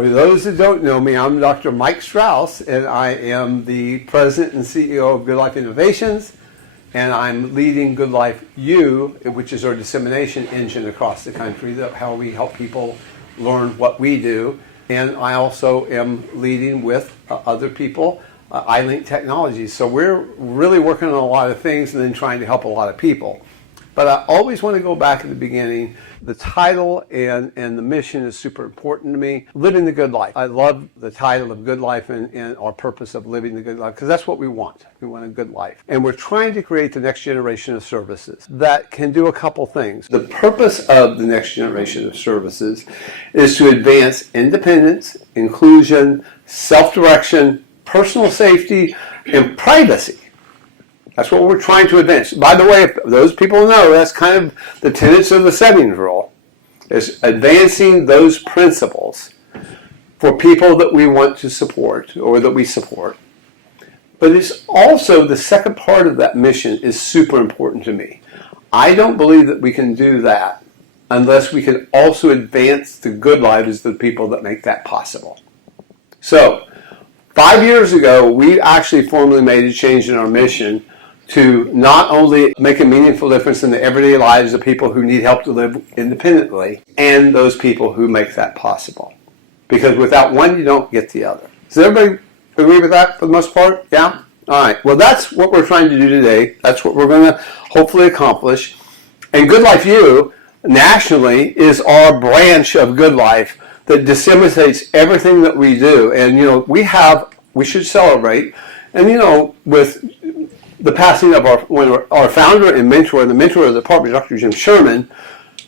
For those that don't know me, I'm Dr. Mike Strouse, and I am the President and CEO of GoodLife Innovations, and I'm leading GoodLife U, which is our dissemination engine across the country, how we help people learn what we do. And I also am leading with other people, iLink Technologies. So we're really working on a lot of things and then trying to help a lot of people. But I always want to go back at the beginning. The title and the mission is super important to me. Living the good life. I love the title of Good Life and our purpose of living the good life, because that's what we want. We want a good life. And we're trying to create the next generation of services that can do a couple things. The purpose of the next generation of services is to advance independence, inclusion, self-direction, personal safety, and privacy. That's what we're trying to advance. By the way, if those people know, that's kind of the tenets of the settings rule, is advancing those principles for people that we want to support or that we support. But it's also, the second part of that mission is super important to me. I don't believe that we can do that unless we can also advance the good lives of the people that make that possible. So, 5 years ago, we actually formally made a change in our mission to not only make a meaningful difference in the everyday lives of people who need help to live independently, and those people who make that possible. Because without one, you don't get the other. Does everybody agree with that for the most part? Yeah? All right. Well, that's what we're trying to do today. That's what we're going to hopefully accomplish. And GoodLife U, nationally, is our branch of GoodLife that disseminates everything that we do. And, we should celebrate. And, with the passing of our founder and mentor, and the mentor of the department, Dr. Jim Sherman,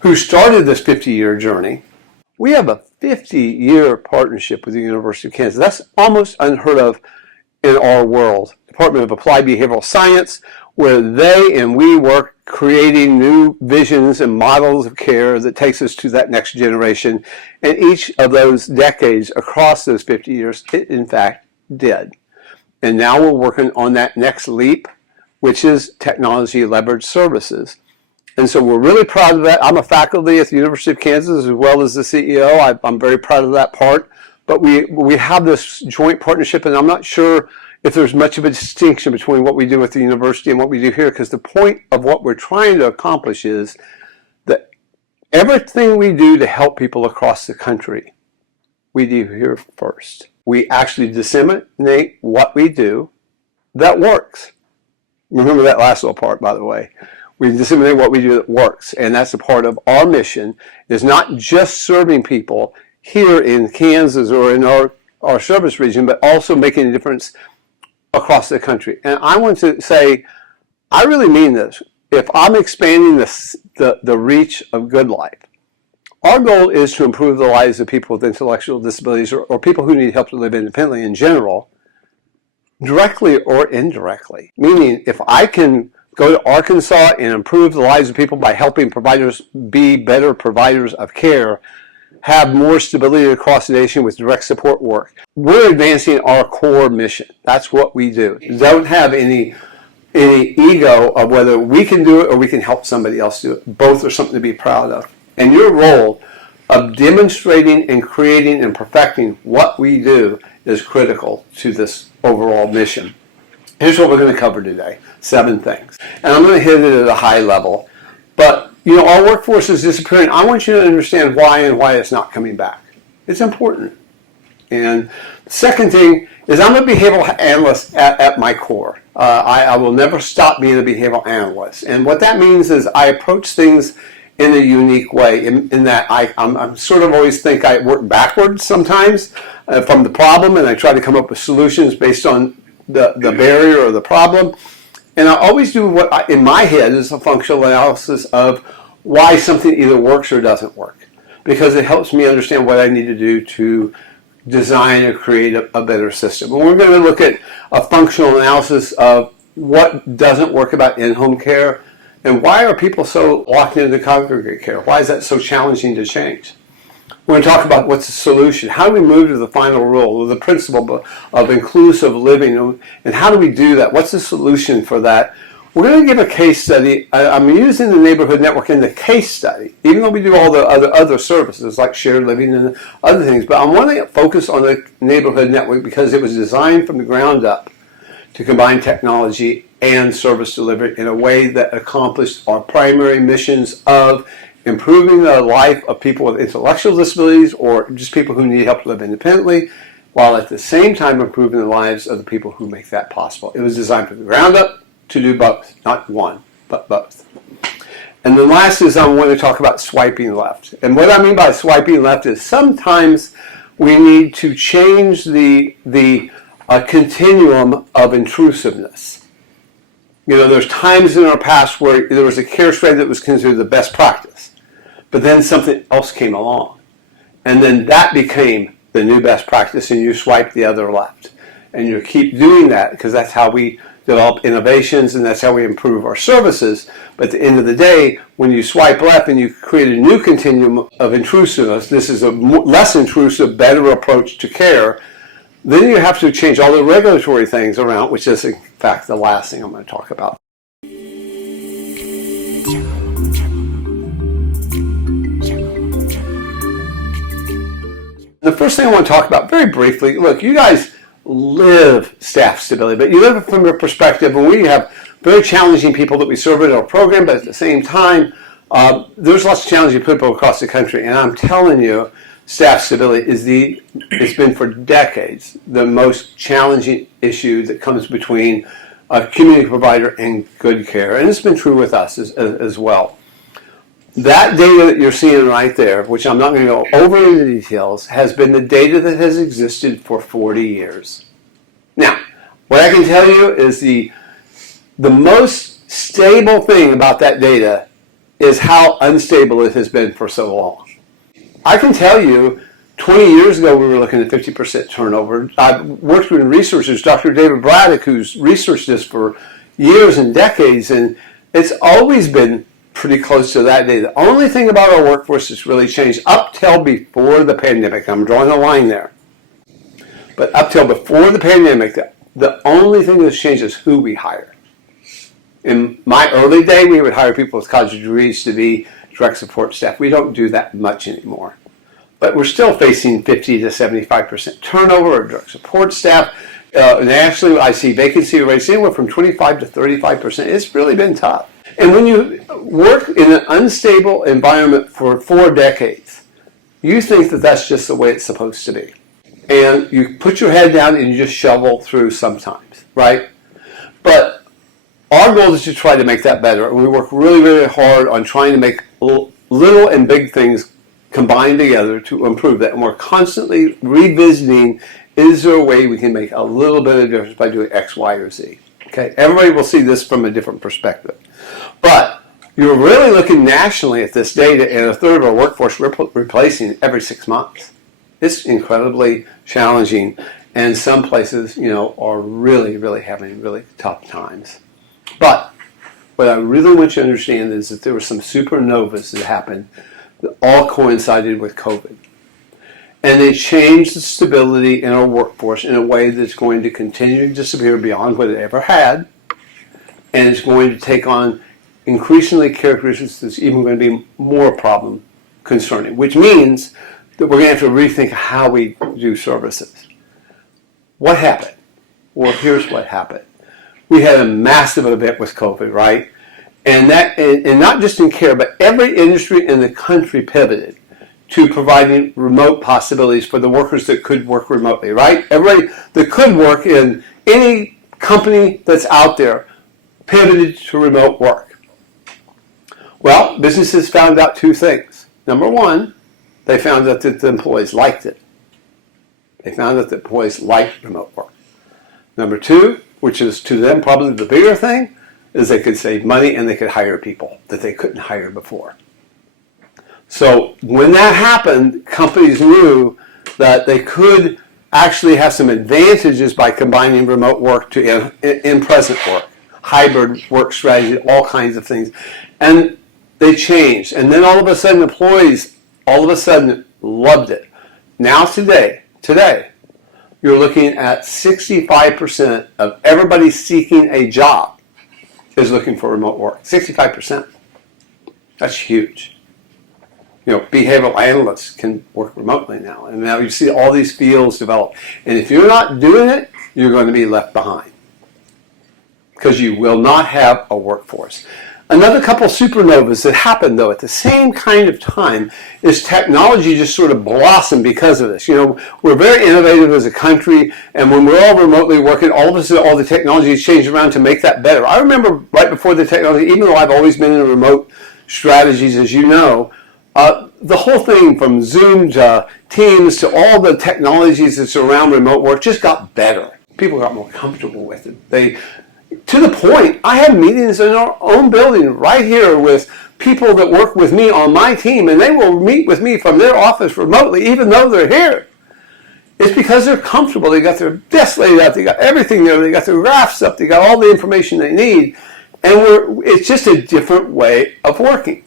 who started this 50-year journey. We have a 50-year partnership with the University of Kansas. That's almost unheard of in our world. Department of Applied Behavioral Science, where they and we work creating new visions and models of care that takes us to that next generation. And each of those decades across those 50 years, it in fact did. And now we're working on that next leap, which is technology leveraged services. And so we're really proud of that. I'm a faculty at the University of Kansas as well as the CEO. I'm very proud of that part. But we have this joint partnership, and I'm not sure if there's much of a distinction between what we do with the university and what we do here, because the point of what we're trying to accomplish is that everything we do to help people across the country, we do here first. We actually disseminate what we do that works. Remember that last little part, by the way. We disseminate what we do that works. And that's a part of our mission, is not just serving people here in Kansas or in our service region, but also making a difference across the country. And I want to say, I really mean this. If I'm expanding the reach of GoodLife, our goal is to improve the lives of people with intellectual disabilities or people who need help to live independently in general, directly or indirectly. Meaning, if I can go to Arkansas and improve the lives of people by helping providers be better providers of care, have more stability across the nation with direct support work, we're advancing our core mission. That's what we do. Don't have any ego of whether we can do it or we can help somebody else do it. Both are something to be proud of. And your role of demonstrating and creating and perfecting what we do is critical to this overall mission. Here's what we're going to cover today. 7 things. And I'm going to hit it at a high level. But, our workforce is disappearing. I want you to understand why and why it's not coming back. It's important. And the second thing is, I'm a behavioral analyst at my core. I will never stop being a behavioral analyst. And what that means is I approach things in a unique way, in that I'm sort of always think I work backwards sometimes from the problem, and I try to come up with solutions based on the barrier or the problem. And I always do what in my head is a functional analysis of why something either works or doesn't work, because it helps me understand what I need to do to design or create a better system. And we're going to look at a functional analysis of what doesn't work about in-home care, and why are people so locked into congregate care? Why is that so challenging to change? We're going to talk about what's the solution. How do we move to the final rule, or the principle of inclusive living, and how do we do that? What's the solution for that? We're going to give a case study. I'm using the neighborhood network in the case study, even though we do all the other services like shared living and other things. But I want to focus on the neighborhood network because it was designed from the ground up to combine technology and service delivery in a way that accomplished our primary missions of improving the life of people with intellectual disabilities or just people who need help to live independently, while at the same time improving the lives of the people who make that possible. It was designed from the ground up to do both, not one, but both. And then last is I want to talk about swiping left. And what I mean by swiping left is sometimes we need to change the continuum of intrusiveness. You know, there's times in our past where there was a care strategy that was considered the best practice, but then something else came along. And then that became the new best practice, and you swipe the other left. And you keep doing that because that's how we develop innovations and that's how we improve our services. But at the end of the day, when you swipe left and you create a new continuum of intrusiveness, this is a less intrusive, better approach to care, then you have to change all the regulatory things around, which is in fact the last thing I'm going to talk about. The first thing I want to talk about very briefly, look, you guys live staff stability, but you live it from your perspective, and we have very challenging people that we serve in our program, but at the same time, there's lots of challenging people across the country, and I'm telling you, staff stability it's been for decades the most challenging issue that comes between a community provider and good care, and it's been true with us as well. That data that you're seeing right there, which I'm not going to go over in the details, has been the data that has existed for 40 years. Now, what I can tell you is the most stable thing about that data is how unstable it has been for so long. I can tell you, 20 years ago we were looking at 50% turnover. I've worked with researchers, Dr. David Braddock, who's researched this for years and decades, and it's always been pretty close to that day. The only thing about our workforce that's really changed up till before the pandemic, I'm drawing a line there, but up till before the pandemic, the only thing that's changed is who we hire. In my early day, we would hire people with college degrees to be direct support staff. We don't do that much anymore. But we're still facing 50 to 75% turnover of direct support staff. Nationally, I see vacancy rates anywhere from 25 to 35%. It's really been tough. And when you work in an unstable environment for 4 decades, you think that that's just the way it's supposed to be. And you put your head down and you just shovel through sometimes, right? But our goal is to try to make that better. And we work really, really hard on trying to make little and big things combine together to improve that. And we're constantly revisiting, is there a way we can make a little bit of difference by doing X, Y, or Z? Okay, everybody will see this from a different perspective. But you're really looking nationally at this data, and a third of our workforce we're replacing every 6 months. It's incredibly challenging, and some places, are really, really having really tough times. But what I really want you to understand is that there were some supernovas that happened that all coincided with COVID. And they changed the stability in our workforce in a way that's going to continue to disappear beyond what it ever had. And it's going to take on increasingly characteristics that's even going to be more problem concerning, which means that we're going to have to rethink how we do services. What happened? Well, here's what happened. We had a massive event with COVID, right? And not just in care, but every industry in the country pivoted to providing remote possibilities for the workers that could work remotely, right? Everybody that could work in any company that's out there pivoted to remote work. Well, businesses found out 2 things. Number one, they found out that the employees liked it. They found that the employees liked remote work. Number 2, which is to them probably the bigger thing, is they could save money and they could hire people that they couldn't hire before. So when that happened, companies knew that they could actually have some advantages by combining remote work to in-present work, hybrid work strategy, all kinds of things. And they changed. And then all of a sudden, employees all of a sudden loved it. Now today, you're looking at 65% of everybody seeking a job is looking for remote work. 65%. That's huge. Behavioral analysts can work remotely now. And now you see all these fields develop. And if you're not doing it, you're going to be left behind, because you will not have a workforce. Another couple supernovas that happened, though, at the same kind of time is technology just sort of blossomed because of this. We're very innovative as a country, and when we're all remotely working, all of a sudden all the technology has changed around to make that better. I remember right before the technology, even though I've always been in remote strategies, as you know, the whole thing from Zoom to Teams to all the technologies that surround remote work just got better. People got more comfortable with it. To the point, I have meetings in our own building right here with people that work with me on my team, and they will meet with me from their office remotely, even though they're here. It's because they're comfortable. They got their desk laid out. They got everything there. They got their graphs up. They got all the information they need. And it's just a different way of working.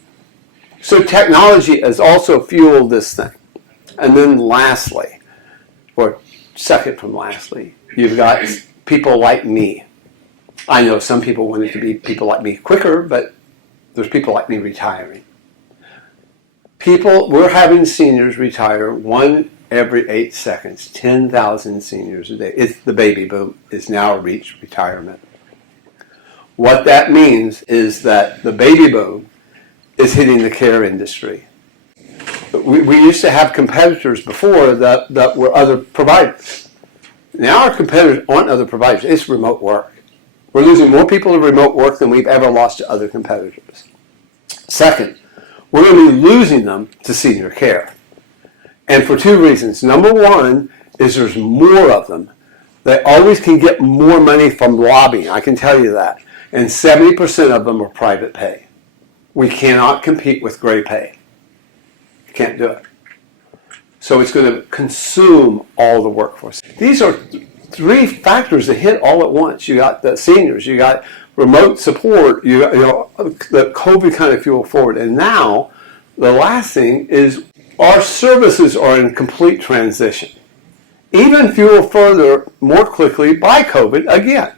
So technology has also fueled this thing. And then lastly, or second from lastly, you've got people like me. I know some people want it to be people like me quicker, but there's people like me retiring. We're having seniors retire one every 8 seconds, 10,000 seniors a day. The baby boom is now reached retirement. What that means is that the baby boom is hitting the care industry. We used to have competitors before that were other providers. Now our competitors aren't other providers, it's remote work. We're losing more people to remote work than we've ever lost to other competitors. Second, we're going to be losing them to senior care. And for two reasons. Number one is there's more of them. They always can get more money from lobbying, I can tell you that. And 70% of them are private pay. We cannot compete with gray pay. Can't do it. So it's going to consume all the workforce. These are three factors that hit all at once. You got the seniors, you got remote support, the COVID kind of fueled forward. And now the last thing is our services are in complete transition. Even fueled further more quickly by COVID again.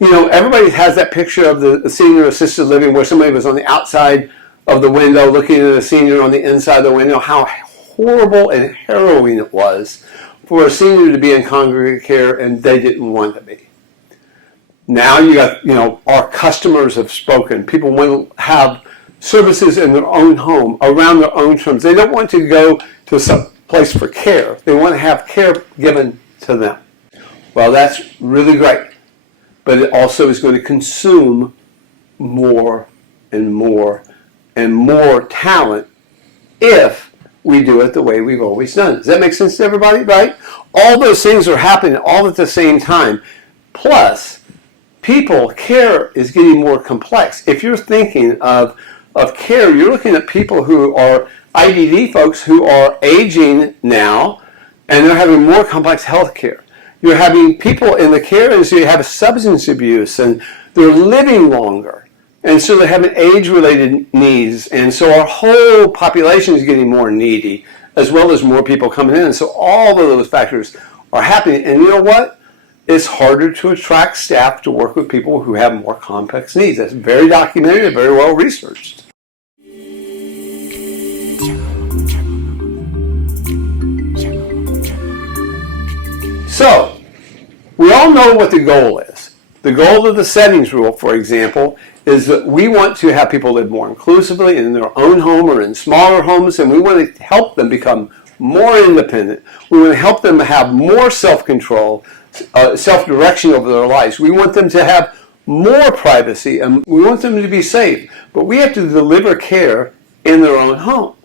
Everybody has that picture of the senior assisted living where somebody was on the outside of the window looking at a senior on the inside of the window, how horrible and harrowing it was for a senior to be in congregate care and they didn't want to be. Now you got, our customers have spoken. People want to have services in their own home, around their own terms. They don't want to go to some place for care. They want to have care given to them. Well, that's really great. But it also is going to consume more and more and more talent if we do it the way we've always done. Does that make sense to everybody, right? All those things are happening all at the same time. Plus, care is getting more complex. If you're thinking of care, you're looking at people who are IDD folks who are aging now, and they're having more complex health care. You're having people in the care industry who have substance abuse, and they're living longer. And so they're having age-related needs. And so our whole population is getting more needy, as well as more people coming in. And so all of those factors are happening. And you know what? It's harder to attract staff to work with people who have more complex needs. That's very documented and very well researched. So, we all know what the goal is. The goal of the settings rule, for example, is that we want to have people live more inclusively in their own home or in smaller homes, and we want to help them become more independent. We want to help them have more self-control, self-direction over their lives. We want them to have more privacy, and we want them to be safe. But we have to deliver care in their own home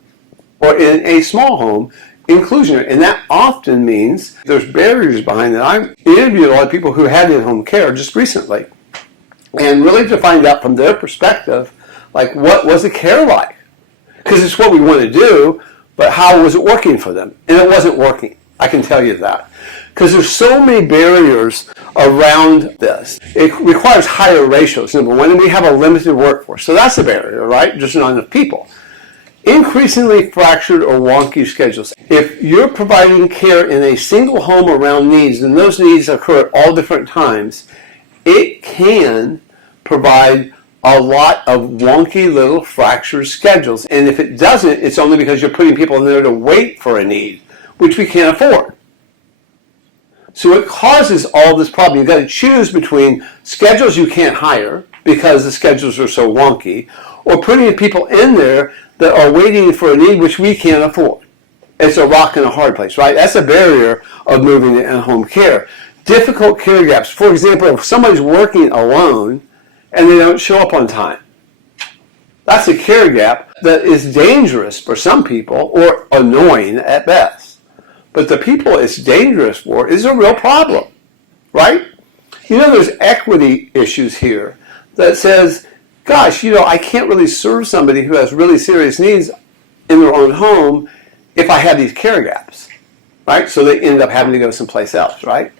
or in a small home, inclusionary. And that often means there's barriers behind it. I interviewed a lot of people who had in-home care just recently, and really to find out from their perspective, like, what was the care like? Because it's what we want to do, but how was it working for them? And it wasn't working, I can tell you that. Because there's so many barriers around this. It requires higher ratios. Number one, and we have a limited workforce. So that's a barrier, right? Just not enough people. Increasingly fractured or wonky schedules. If you're providing care in a single home around needs, and those needs occur at all different times, it can provide a lot of wonky little fractured schedules. And if it doesn't, it's only because you're putting people in there to wait for a need, which we can't afford. So it causes all this problem. You've got to choose between schedules you can't hire because the schedules are so wonky, or putting people in there that are waiting for a need which we can't afford. It's a rock and a hard place, right? That's a barrier of moving to in-home care. Difficult care gaps. For example, if somebody's working alone and they don't show up on time, that's a care gap that is dangerous for some people or annoying at best. But the people it's dangerous for is a real problem, right? You know, there's equity issues here that says, gosh, you know, I can't really serve somebody who has really serious needs in their own home if I have these care gaps, right? So they end up having to go someplace else, right?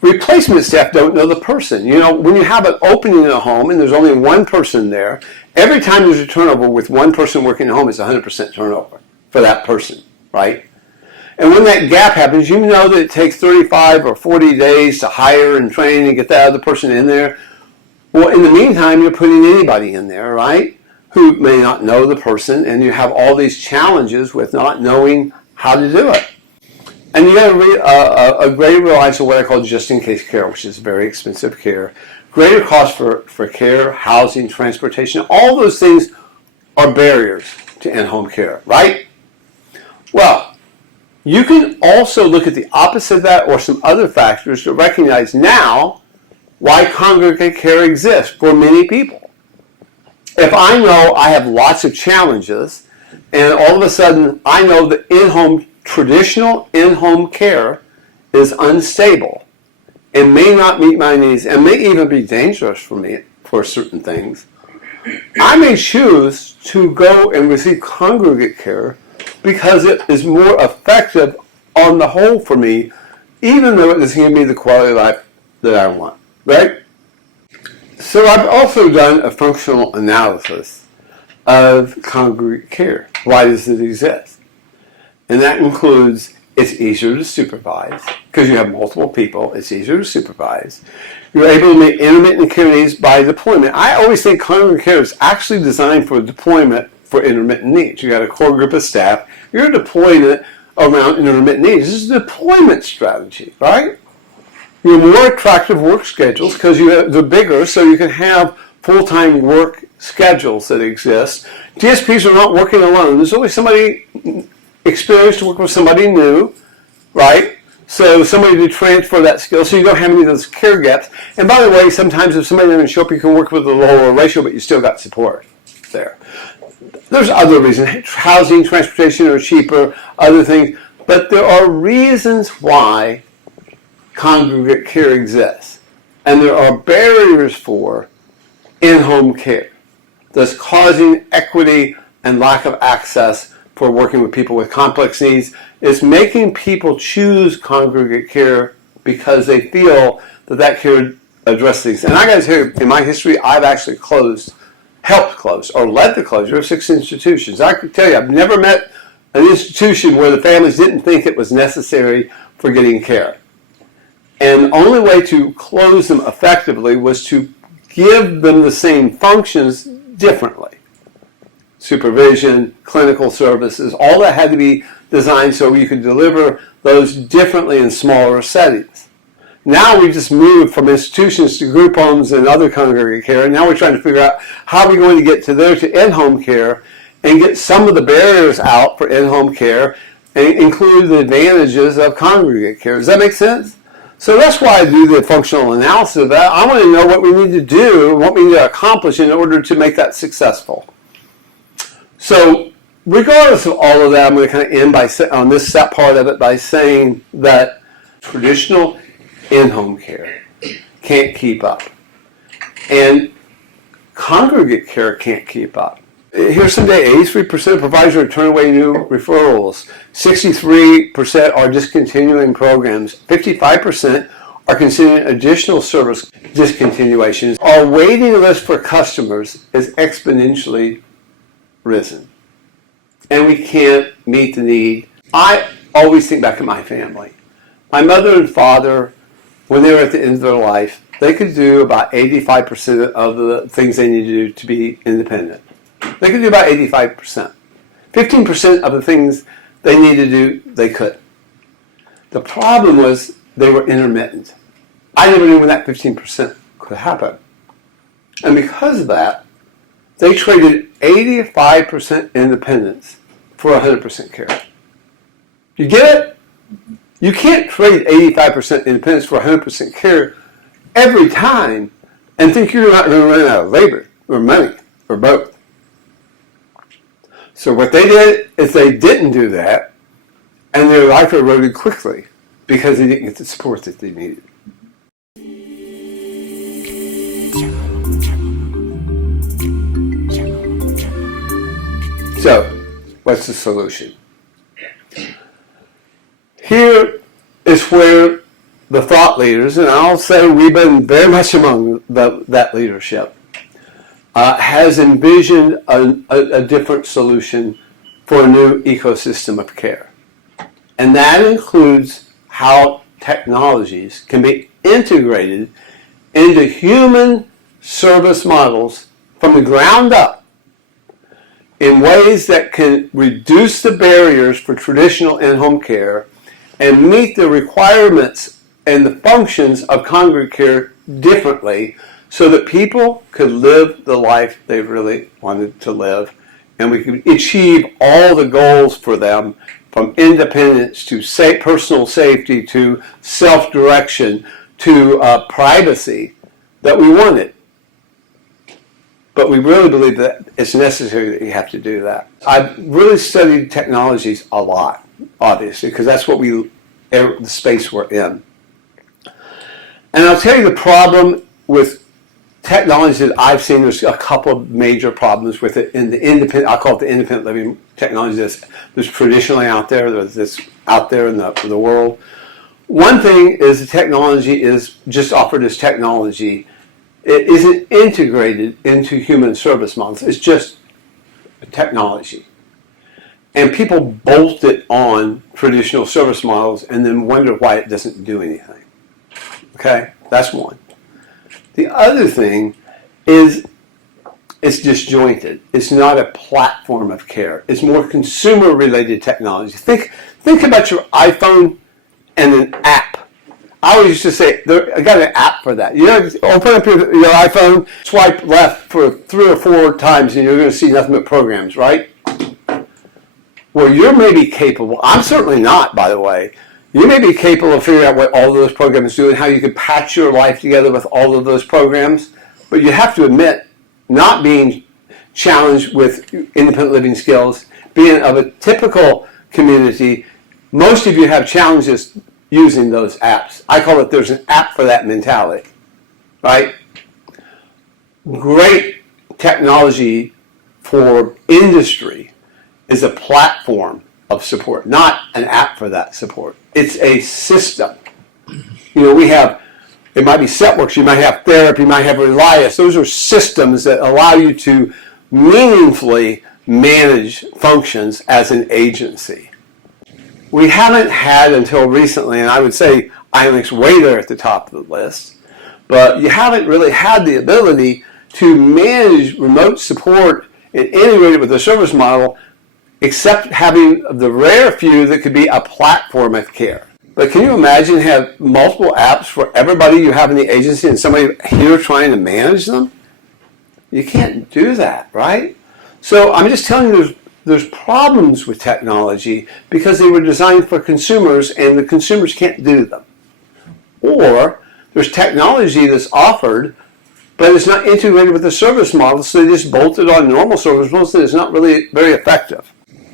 Replacement staff don't know the person. You know, when you have an opening in a home and there's only one person there, every time there's a turnover with one person working at home, it's 100% turnover for that person, right? And when that gap happens, you know that it takes 35 or 40 days to hire and train and get that other person in there. Well, in the meantime, you're putting anybody in there, right, who may not know the person, and you have all these challenges with not knowing how to do it. And you got a greater reliance on what I call just-in-case care, which is very expensive care. Greater cost for care, housing, transportation. All those things are barriers to in-home care, right? Well, you can also look at the opposite of that or some other factors to recognize now why congregate care exists for many people. If I know I have lots of challenges and all of a sudden I know that traditional in-home care is unstable and may not meet my needs and may even be dangerous for me for certain things, I may choose to go and receive congregate care because it is more effective on the whole for me, even though it doesn't give me the quality of life that I want, right? So I've also done a functional analysis of congregate care. Why does it exist? And that includes it's easier to supervise because you have multiple people. It's easier to supervise. You're able to make intermittent care needs by deployment. I always think congregate care is actually designed for deployment for intermittent needs. You got a core group of staff. You're deploying it around intermittent needs. This is a deployment strategy, right? You have more attractive work schedules because they're bigger, so you can have full-time work schedules that exist. DSPs are not working alone. There's always somebody experienced to work with somebody new, right? So somebody to transfer that skill so you don't have any of those care gaps. And by the way, sometimes if somebody doesn't show up, you can work with a lower ratio, but you still got support there. There's other reasons. Housing, transportation are cheaper, other things. But there are reasons why congregate care exists. And there are barriers for in-home care that's causing equity and lack of access for working with people with complex needs. It's making people choose congregate care because they feel that care addresses these. And I got to tell you, in my history, I've actually helped close, or led the closure of 6 institutions. I can tell you, I've never met an institution where the families didn't think it was necessary for getting care. And the only way to close them effectively was to give them the same functions differently. Supervision, clinical services, all that had to be designed so you could deliver those differently in smaller settings. Now we just moved from institutions to group homes and other congregate care, and now we're trying to figure out how we're going to get to in-home care and get some of the barriers out for in-home care and include the advantages of congregate care. Does that make sense? So that's why I do the functional analysis of that. I want to know what we need to do, what we need to accomplish in order to make that successful. So regardless of all of that, I'm going to kind of end on this part of it by saying that traditional in-home care can't keep up. And congregate care can't keep up. Here's some data. 83% of providers are turning away new referrals. 63% are discontinuing programs. 55% are considering additional service discontinuations. Our waiting list for customers is exponentially risen. And we can't meet the need. I always think back to my family. My mother and father, when they were at the end of their life, they could do about 85% of the things they need to do to be independent. They could do about 85%. 15% of the things they need to do, they could. The problem was they were intermittent. I never knew when that 15% could happen. And because of that, they traded 85% independence for 100% care. You get it? You can't trade 85% independence for 100% care every time and think you're not going to run out of labor or money or both. So what they did is they didn't do that, and their life eroded quickly because they didn't get the support that they needed. So, what's the solution? Here is where the thought leaders, and I'll say we've been very much among that leadership, has envisioned a different solution for a new ecosystem of care. And that includes how technologies can be integrated into human service models from the ground up in ways that can reduce the barriers for traditional in-home care and meet the requirements and the functions of congregate care differently so that people could live the life they really wanted to live, and we could achieve all the goals for them, from independence to personal safety to self-direction to privacy, that we wanted. But we really believe that it's necessary that you have to do that. I've really studied technologies a lot, obviously, because that's what the space we're in. And I'll tell you the problem with technology that I've seen. There's a couple of major problems with it in the independent, I'll call it the independent living technology that's traditionally out there, that's out there in the world. One thing is the technology is just offered as technology. It isn't integrated into human service models. It's just technology. And people bolt it on traditional service models and then wonder why it doesn't do anything. Okay, that's one. The other thing is it's disjointed. It's not a platform of care. It's more consumer-related technology. Think about your iPhone and an app. I always used to say, I got an app for that. You know, open up your iPhone, swipe left for 3 or 4 times, and you're going to see nothing but programs, right? Well, you're maybe capable. I'm certainly not, by the way. You may be capable of figuring out what all of those programs do and how you can patch your life together with all of those programs. But you have to admit, not being challenged with independent living skills, being of a typical community, most of you have challenges using those apps. I call it there's an app for that mentality, right? Great technology for industry is a platform of support, not an app for that support. It's a system. You know, it might be Setworks, you might have Therapy, you might have Relias. Those are systems that allow you to meaningfully manage functions as an agency. We haven't had until recently, and I would say IONIC's way there at the top of the list, but you haven't really had the ability to manage remote support and integrate it with the service model, except having the rare few that could be a platform of care. But can you imagine have multiple apps for everybody you have in the agency and somebody here trying to manage them? You can't do that, right? So I'm just telling you there's problems with technology because they were designed for consumers and the consumers can't do them. Or there's technology that's offered but it's not integrated with the service model, so they just bolted on normal service models and it's not really very effective.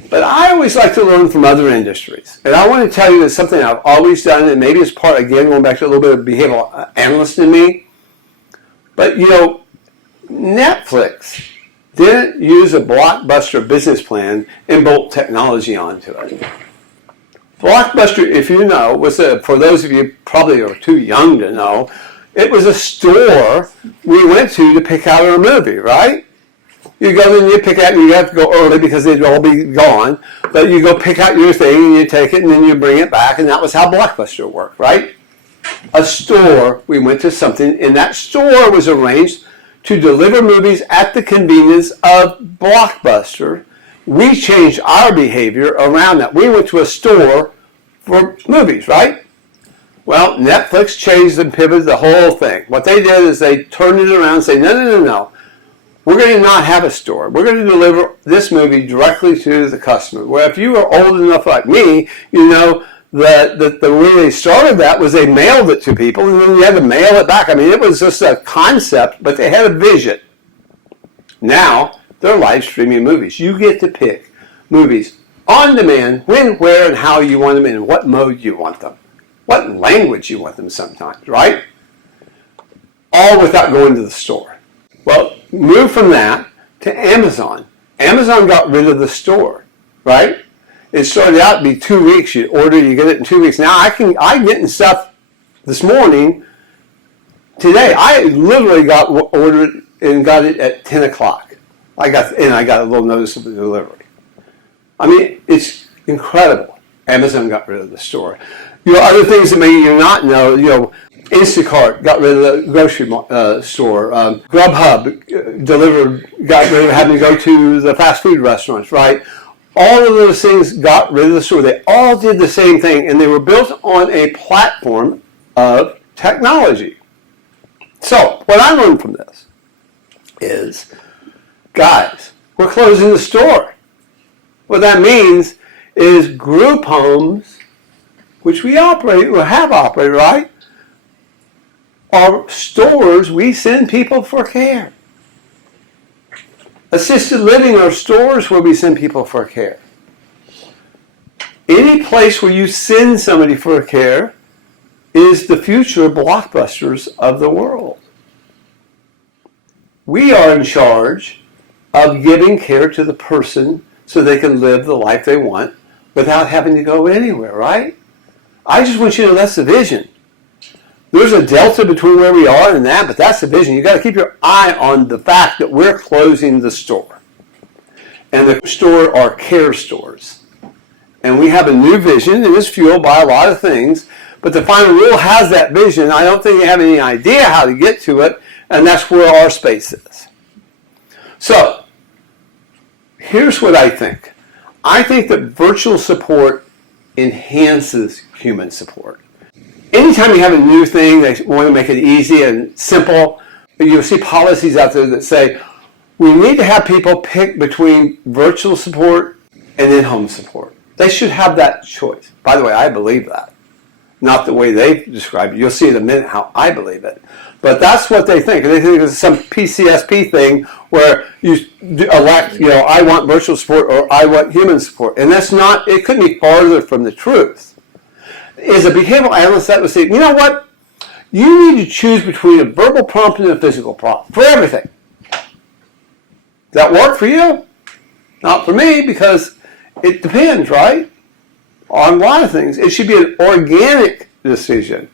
But I always like to learn from other industries. And I want to tell you that something I've always done, and maybe it's part, again, going back to a little bit of behavioral analyst in me. But, you know, Netflix didn't use a blockbuster business plan and bolt technology onto it. Blockbuster, if you know, was for those of you probably are too young to know, it was a store we went to pick out our movie, right? You go and you pick out, and you have to go early because they'd all be gone. But you go pick out your thing, and you take it, and then you bring it back, and that was how Blockbuster worked, right? a store, we went to something, and that store was arranged to deliver movies at the convenience of Blockbuster. We changed our behavior around that. We went to a store for movies, right? Well, Netflix changed and pivoted the whole thing. What they did is they turned it around and said, no. We're going to not have a store. We're going to deliver this movie directly to the customer. Well, if you are old enough like me, you know that the way they started that was they mailed it to people and then you had to mail it back. I mean, it was just a concept, but they had a vision. Now, they're live streaming movies. You get to pick movies on demand, when, where, and how you want them, and in what mode you want them. What language you want them sometimes, right? All without going to the store. Well, move from that to Amazon. Amazon got rid of the store, right? It started out to be 2 weeks. You order, you get it in 2 weeks. Now I'm getting stuff this morning, today. I literally got ordered and got it at 10 o'clock. I got a little notice of the delivery. I mean, it's incredible. Amazon got rid of the store. Other things that maybe you not know, Instacart got rid of the grocery store. Grubhub got rid of having to go to the fast food restaurants, right? All of those things got rid of the store. They all did the same thing, and they were built on a platform of technology. So, what I learned from this is, guys, we're closing the store. What that means is group homes, which we operate or have operated, right, are stores we send people for care. Assisted living are stores where we send people for care. Any place where you send somebody for care is the future Blockbusters of the world. We are in charge of giving care to the person so they can live the life they want without having to go anywhere, right? I just want you to know that's the vision. There's a delta between where we are and that, but that's the vision. You've got to keep your eye on the fact that we're closing the store. And the store are care stores. And we have a new vision, and it's fueled by a lot of things, but the final rule has that vision. I don't think you have any idea how to get to it, and that's where our space is. So, here's what I think. I think that virtual support enhances human support. Anytime you have a new thing, they want to make it easy and simple. You'll see policies out there that say, we need to have people pick between virtual support and in-home support. They should have that choice. By the way, I believe that. Not the way they describe it. You'll see in a minute how I believe it. But that's what they think. And they think it's some PCSP thing where you elect, I want virtual support or I want human support. And that's not, it couldn't be farther from the truth. Is a behavioral analyst that would say, you know what? You need to choose between a verbal prompt and a physical prompt for everything. Does that work for you? Not for me, because it depends, right? On a lot of things. It should be an organic decision.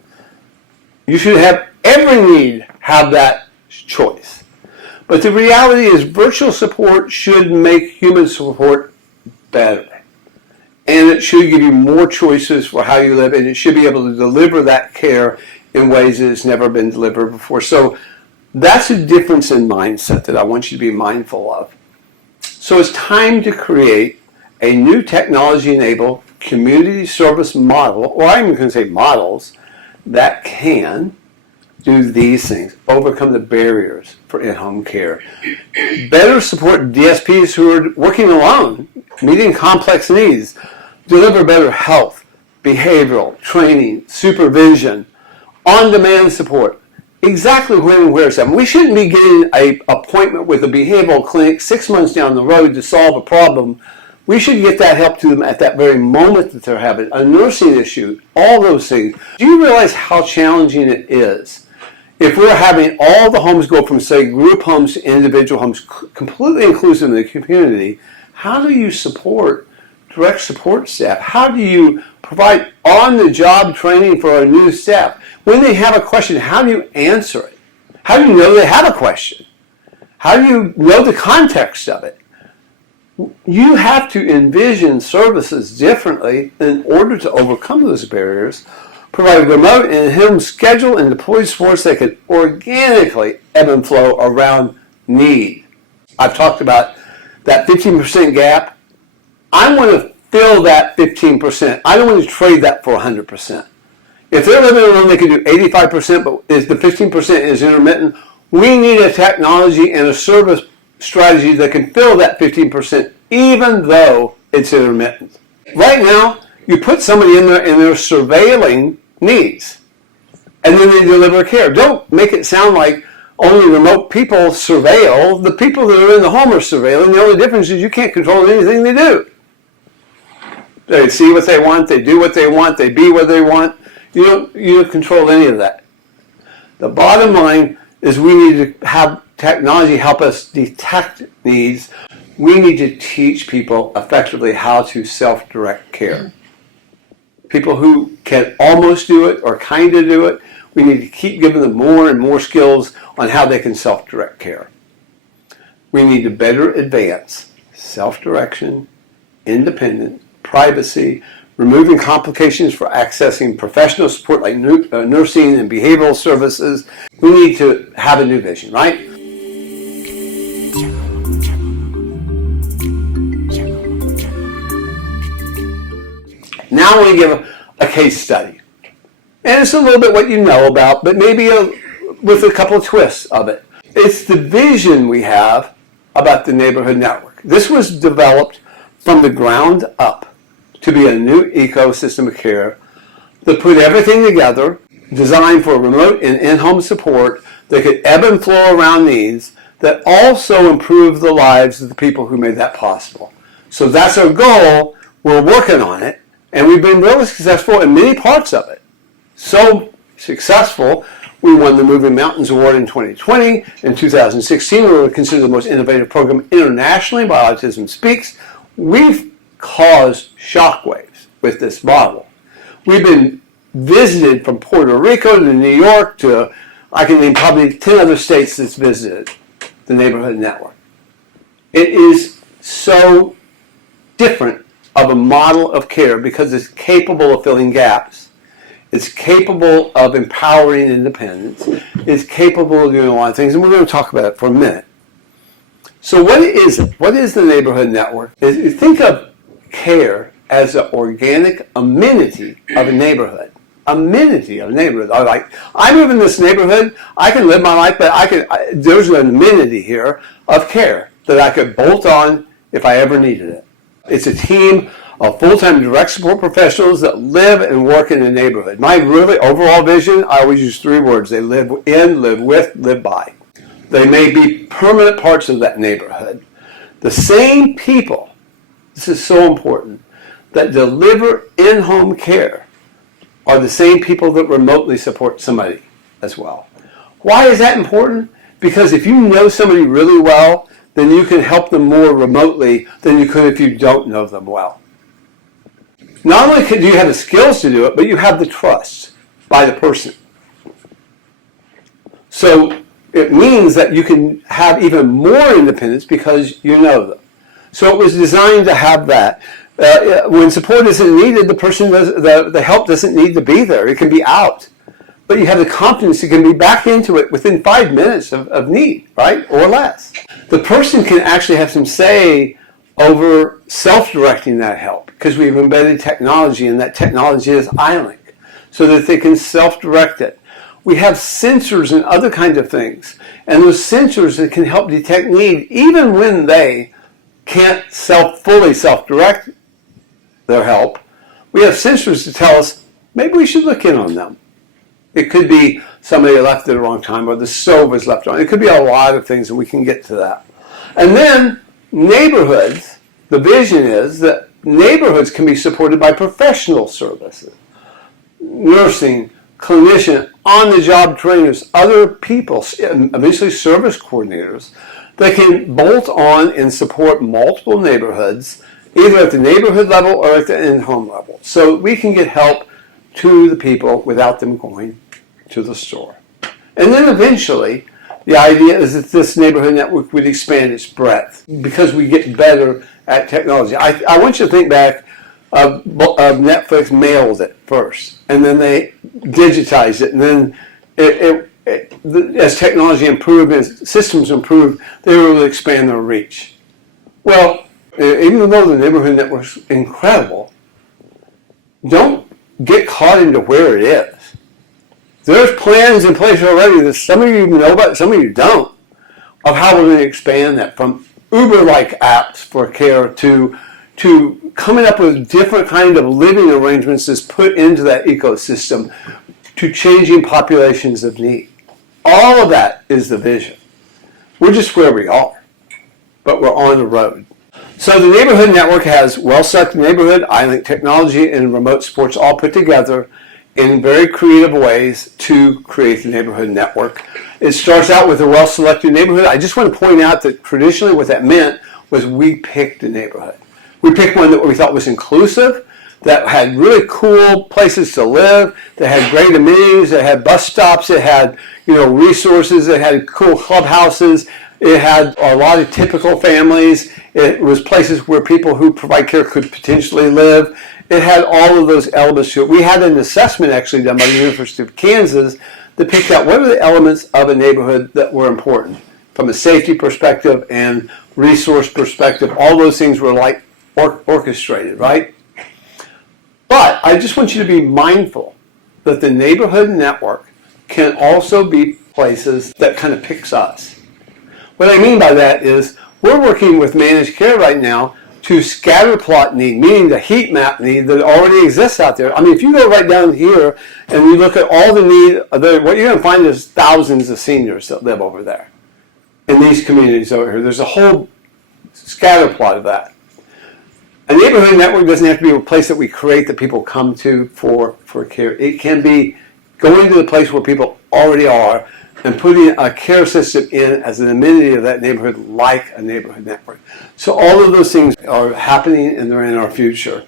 You should have every need have that choice. But the reality is virtual support should make human support better. And it should give you more choices for how you live, and it should be able to deliver that care in ways that it's never been delivered before. So that's a difference in mindset that I want you to be mindful of. So it's time to create a new technology-enabled community service model, or I'm even going to say models, that can do these things, overcome the barriers for in-home care, better support DSPs who are working alone, meeting complex needs, deliver better health, behavioral, training, supervision, on-demand support, exactly when and where it's at. We shouldn't be getting an appointment with a behavioral clinic 6 months down the road to solve a problem. We should get that help to them at that very moment that they're having a nursing issue, all those things. Do you realize how challenging it is if we're having all the homes go from, say, group homes to individual homes, completely inclusive in the community? How do you support direct support staff? How do you provide on-the-job training for our new staff? When they have a question, how do you answer it? How do you know they have a question? How do you know the context of it? You have to envision services differently in order to overcome those barriers, provide remote and in-home schedule and deployed supports that can organically ebb and flow around need. I've talked about that 15% gap. I want to fill that 15%. I don't want to trade that for 100%. If they're living alone, they can do 85%, but if the 15% is intermittent, we need a technology and a service strategy that can fill that 15% even though it's intermittent. Right now, you put somebody in there and they're surveilling needs, and then they deliver care. Don't make it sound like only remote people surveil. The people that are in the home are surveilling. The only difference is you can't control anything they do. They see what they want, they do what they want, they be what they want. You don't control any of that. The bottom line is we need to have technology help us detect needs. We need to teach people effectively how to self-direct care. People who can almost do it or kind of do it, we need to keep giving them more and more skills on how they can self-direct care. We need to better advance self-direction, independence, privacy, removing complications for accessing professional support like nursing and behavioral services. We need to have a new vision, right? Now I want to give a case study. And it's a little bit what you know about, but maybe with a couple of twists of it. It's the vision we have about the neighborhood network. This was developed from the ground up to be a new ecosystem of care that put everything together, designed for remote and in-home support that could ebb and flow around needs, that also improve the lives of the people who made that possible. So that's our goal. We're working on it, and we've been really successful in many parts of it. So successful, we won the Moving Mountains Award in 2020. In 2016, we were considered the most innovative program internationally by Autism Speaks. We've caused shockwaves with this model. We've been visited from Puerto Rico to New York to, I can name probably 10 other states that's visited the neighborhood network. It is so different of a model of care because it's capable of filling gaps. It's capable of empowering independence. It's capable of doing a lot of things, and we're going to talk about it for a minute. So what is it? What is the neighborhood network? Think of care as an organic amenity of a neighborhood. Amenity of a neighborhood. I live in this neighborhood. I can live my life, but there's an amenity here of care that I could bolt on if I ever needed it. It's a team of full-time direct support professionals that live and work in the neighborhood. My really overall vision, I always use 3 words. They live in, live with, live by. They may be permanent parts of that neighborhood. The same people, this is so important, that deliver in-home care are the same people that remotely support somebody as well. Why is that important? Because if you know somebody really well, then you can help them more remotely than you could if you don't know them well. Not only do you have the skills to do it, but you have the trust by the person. So it means that you can have even more independence because you know them. So it was designed to have that. When support isn't needed, the help doesn't need to be there. It can be out. But you have the confidence you can be back into it within 5 minutes of need, right? Or less. The person can actually have some say over self-directing that help because we've embedded technology, and that technology is iLink so that they can self-direct it. We have sensors and other kinds of things, and those sensors that can help detect need even when they can't fully self-direct their help. We have sensors to tell us maybe we should look in on them. It could be somebody left at the wrong time, or the stove was left on. It could be a lot of things, and we can get to that. And then neighborhoods, the vision is that neighborhoods can be supported by professional services, nursing, clinician, on-the-job trainers, other people, eventually service coordinators, that can bolt on and support multiple neighborhoods, either at the neighborhood level or at the in-home level. So we can get help to the people without them going to the store. And then eventually, the idea is that this neighborhood network would expand its breadth because we get better at technology. I want you to think back Netflix mailed it first, and then they digitized it, and then as technology improved, as systems improved, they were able to expand their reach. Well, even though the neighborhood network's incredible, don't get caught into where it is. There's plans in place already that some of you know about, some of you don't, of how we're going to expand that from Uber-like apps for care to coming up with different kind of living arrangements that's put into that ecosystem to changing populations of need. All of that is the vision. We're just where we are, but we're on the road. So the neighborhood network has well-selected neighborhood, iLink technology, and remote supports all put together in very creative ways to create the neighborhood network. It starts out with a well-selected neighborhood. I just want to point out that traditionally what that meant was we picked a neighborhood. We picked one that we thought was inclusive, that had really cool places to live, that had great amenities, that had bus stops, it had resources, it had cool clubhouses, it had a lot of typical families, it was places where people who provide care could potentially live. It had all of those elements to it. We had an assessment actually done by the University of Kansas that picked out what are the elements of a neighborhood that were important from a safety perspective and resource perspective. All those things were like orchestrated, right? But I just want you to be mindful that the neighborhood network can also be places that kind of picks us. What I mean by that is we're working with managed care right now to scatter plot need, meaning the heat map need that already exists out there. I mean, if you go right down here and you look at all the need, what you're going to find is thousands of seniors that live over there in these communities over here. There's a whole scatter plot of that. A neighborhood network doesn't have to be a place that we create that people come to for care. It can be going to the place where people already are and putting a care system in as an amenity of that neighborhood like a neighborhood network. So all of those things are happening and they're in our future.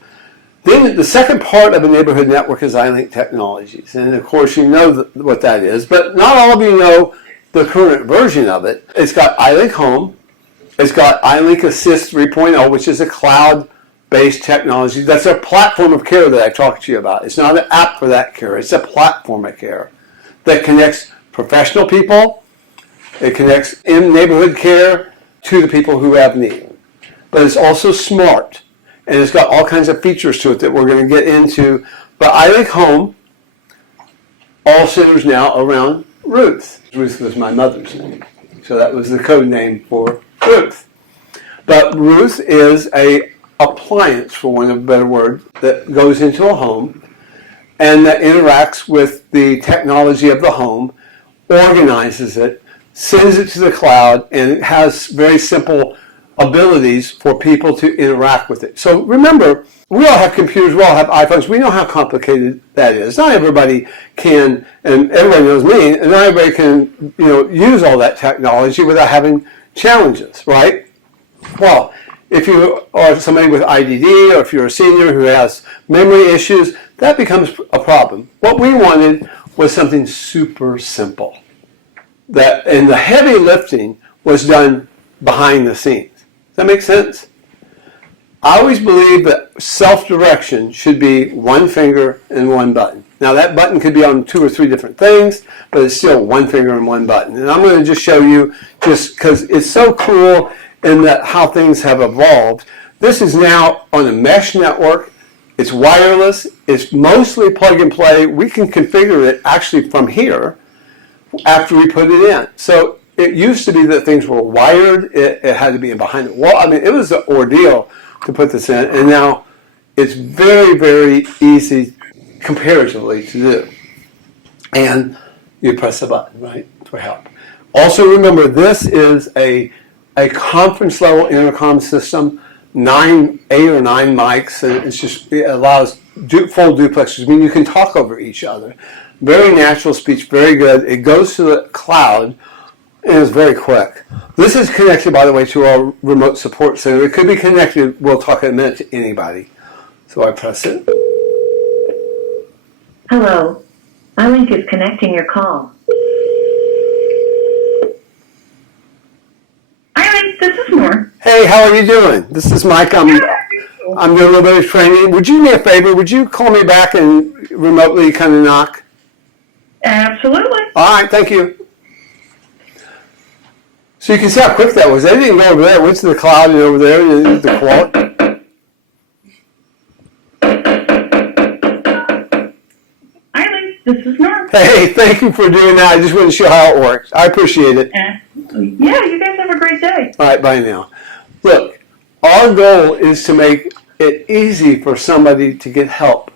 Then the second part of a neighborhood network is iLink Technologies. And of course you know what that is, but not all of you know the current version of it. It's got iLink Home. It's got iLink Assist 3.0, which is a cloud-based technology. That's a platform of care that I talked to you about. It's not an app for that care. It's a platform of care that connects professional people. It connects in neighborhood care to the people who have need. But it's also smart. And it's got all kinds of features to it that we're going to get into. But iLink Home all centers now around Ruth. Ruth was my mother's name. So that was the code name for Ruth. But Ruth is an appliance, for want of a better word, that goes into a home and that interacts with the technology of the home, organizes it, sends it to the cloud, and it has very simple abilities for people to interact with it. So remember, we all have computers, we all have iPhones, we know how complicated that is. Not everybody can, and everybody knows me, and not everybody can use all that technology without having challenges, right? Well, if you are somebody with IDD or if you're a senior who has memory issues, that becomes a problem. What we wanted was something super simple. And the heavy lifting was done behind the scenes. Does that make sense? I always believe that self-direction should be one finger and one button. Now that button could be on 2 or 3 different things, but it's still one finger and one button. And I'm going to just show you, just because it's so cool in that how things have evolved. This is now on a mesh network. It's wireless. It's mostly plug and play. We can configure it actually from here after we put it in. So it used to be that things were wired. It had to be behind the wall. I mean, it was an ordeal to put this in. And now it's very, very easy comparatively to do. And you press the button, right, for help. Also remember, this is a conference level intercom system, 8 or 9 mics, and it allows full duplexes. I mean, you can talk over each other. Very natural speech, very good. It goes to the cloud and it's very quick. This is connected, by the way, to our remote support center. It could be connected, we'll talk in a minute, to anybody. So I press it. Hello. iLink is connecting your call. iLink, this is Moore. Hey, how are you doing? This is Mike. I'm doing a little bit of training. Would you do me a favor? Would you call me back and remotely kind of knock? Absolutely. All right, thank you. So you can see how quick that was. They didn't go over there. It went to the cloud and over there and the quality. Eileen, this is Norm. Hey, thank you for doing that. I just wanted to show how it works. I appreciate it. Yeah, you guys have a great day. All right, bye now. Look, our goal is to make it easy for somebody to get help.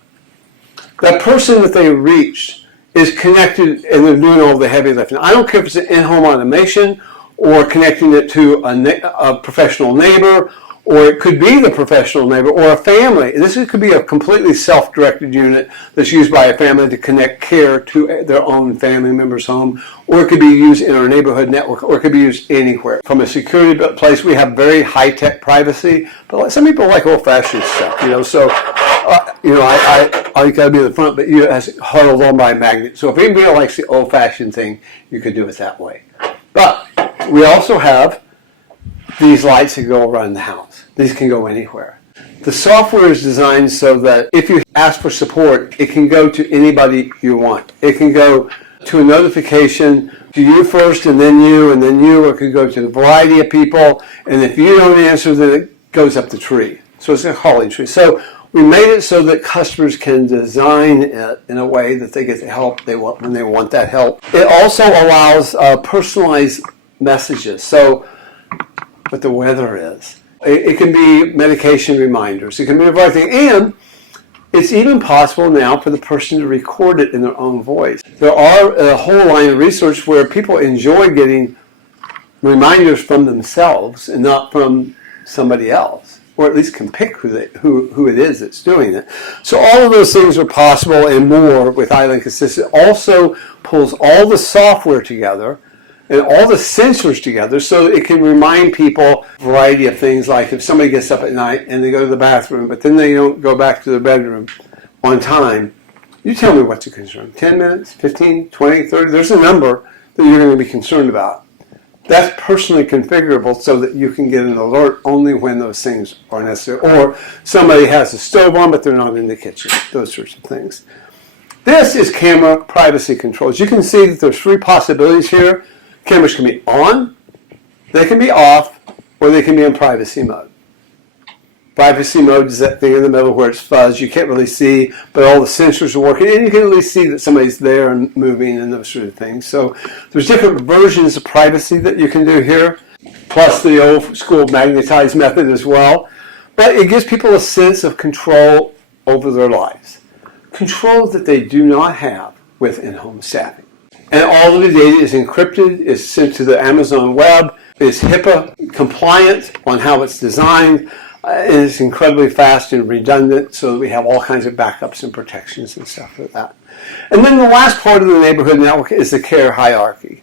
That person that they reached is connected and they're doing all the heavy lifting. I don't care if it's an in-home automation or connecting it to a professional neighbor, or it could be the professional neighbor or a family. This could be a completely self-directed unit that's used by a family to connect care to their own family member's home, or it could be used in our neighborhood network, or it could be used anywhere. From a security place, we have very high-tech privacy, but some people like old-fashioned stuff, so I got to be in the front, but you has huddled on by a magnet. So if anybody likes the old-fashioned thing, you could do it that way. But we also have these lights that go around the house. These can go anywhere. The software is designed so that if you ask for support, it can go to anybody you want. It can go to a notification to you first and then you, or it could go to a variety of people. And if you don't answer, then it goes up the tree. So it's a calling tree. So we made it so that customers can design it in a way that they get the help they want when they want that help. It also allows personalized messages. So what the weather is. It can be medication reminders. It can be a variety of things. And it's even possible now for the person to record it in their own voice. There are a whole line of research where people enjoy getting reminders from themselves and not from somebody else, or at least can pick who it is that's doing it. So all of those things are possible and more with iLink Assist. It also pulls all the software together and all the sensors together so it can remind people a variety of things, like if somebody gets up at night and they go to the bathroom, but then they don't go back to their bedroom on time, you tell me what's a concern. 10 minutes, 15, 20, 30, there's a number that you're going to be concerned about. That's personally configurable so that you can get an alert only when those things are necessary. Or somebody has a stove on, but they're not in the kitchen, those sorts of things. This is camera privacy controls. You can see that there's 3 possibilities here. Cameras can be on, they can be off, or they can be in privacy mode. Privacy mode is that thing in the middle where it's fuzz. You can't really see, but all the sensors are working, and you can at least see that somebody's there and moving and those sort of things. So there's different versions of privacy that you can do here, plus the old school magnetized method as well. But it gives people a sense of control over their lives. Control that they do not have with in-home staffing. And all of the data is encrypted, is sent to the Amazon web, is HIPAA compliant on how it's designed, and it's incredibly fast and redundant so that we have all kinds of backups and protections and stuff like that. And then the last part of the neighborhood network is the care hierarchy.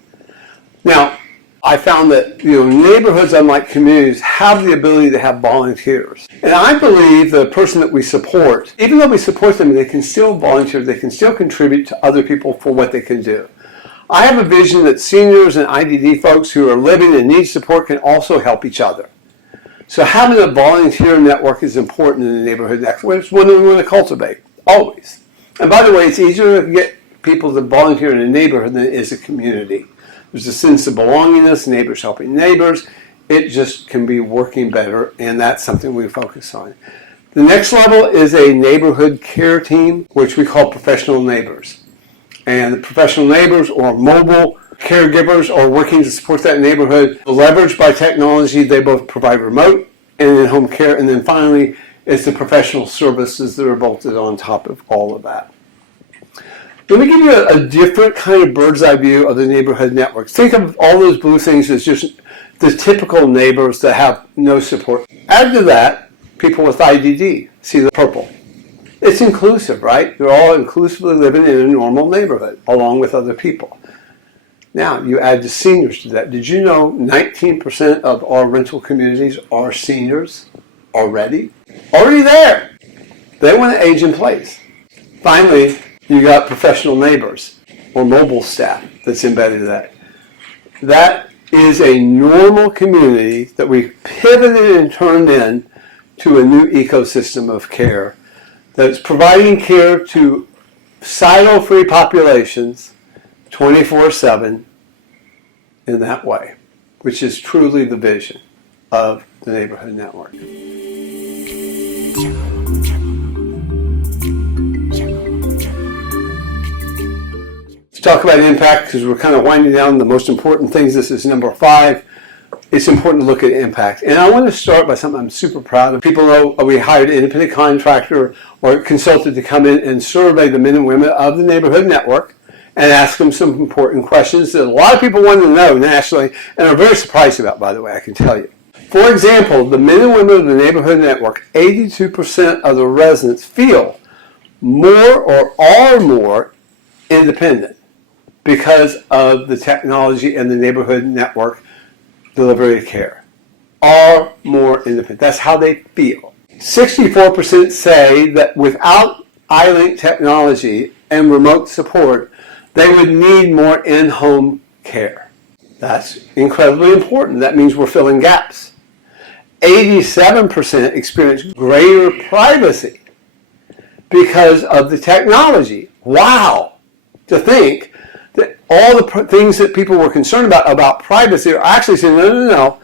Now, I found that neighborhoods, unlike communities, have the ability to have volunteers. And I believe the person that we support, even though we support them, they can still volunteer, they can still contribute to other people for what they can do. I have a vision that seniors and IDD folks who are living and need support can also help each other. So having a volunteer network is important in the neighborhood network. It's one we want to cultivate, always. And by the way, it's easier to get people to volunteer in a neighborhood than it is a community. There's a sense of belongingness, neighbors helping neighbors. It just can be working better, and that's something we focus on. The next level is a neighborhood care team, which we call professional neighbors. And the professional neighbors or mobile caregivers are working to support that neighborhood. Leveraged by technology, they both provide remote and in-home care. And then finally, it's the professional services that are bolted on top of all of that. Let me give you a different kind of bird's eye view of the neighborhood networks. Think of all those blue things as just the typical neighbors that have no support. Add to that, people with IDD. See the purple. It's inclusive, right? They're all inclusively living in a normal neighborhood along with other people. Now, you add the seniors to that. Did you know 19% of our rental communities are seniors already? Already there. They want to age in place. Finally, you got professional neighbors or mobile staff that's embedded in that. That is a normal community that we pivoted and turned in to a new ecosystem of care that's providing care to silo-free populations 24/7 in that way, which is truly the vision of the Neighborhood Network. Let's talk about impact because we're kind of winding down the most important things. This is number 5. It's important to look at impact. And I want to start by something I'm super proud of. People know we hired an independent contractor or consultant to come in and survey the men and women of the Neighborhood Network and ask them some important questions that a lot of people want to know nationally and are very surprised about, by the way, I can tell you. For example, the men and women of the Neighborhood Network, 82% of the residents feel more or are more independent because of the technology and the Neighborhood Network delivery of care. Are more independent. That's how they feel. 64% say that without iLink technology and remote support, they would need more in-home care. That's incredibly important. That means we're filling gaps. 87% experience greater privacy because of the technology. Wow! To think that all the things that people were concerned about privacy are actually saying, no.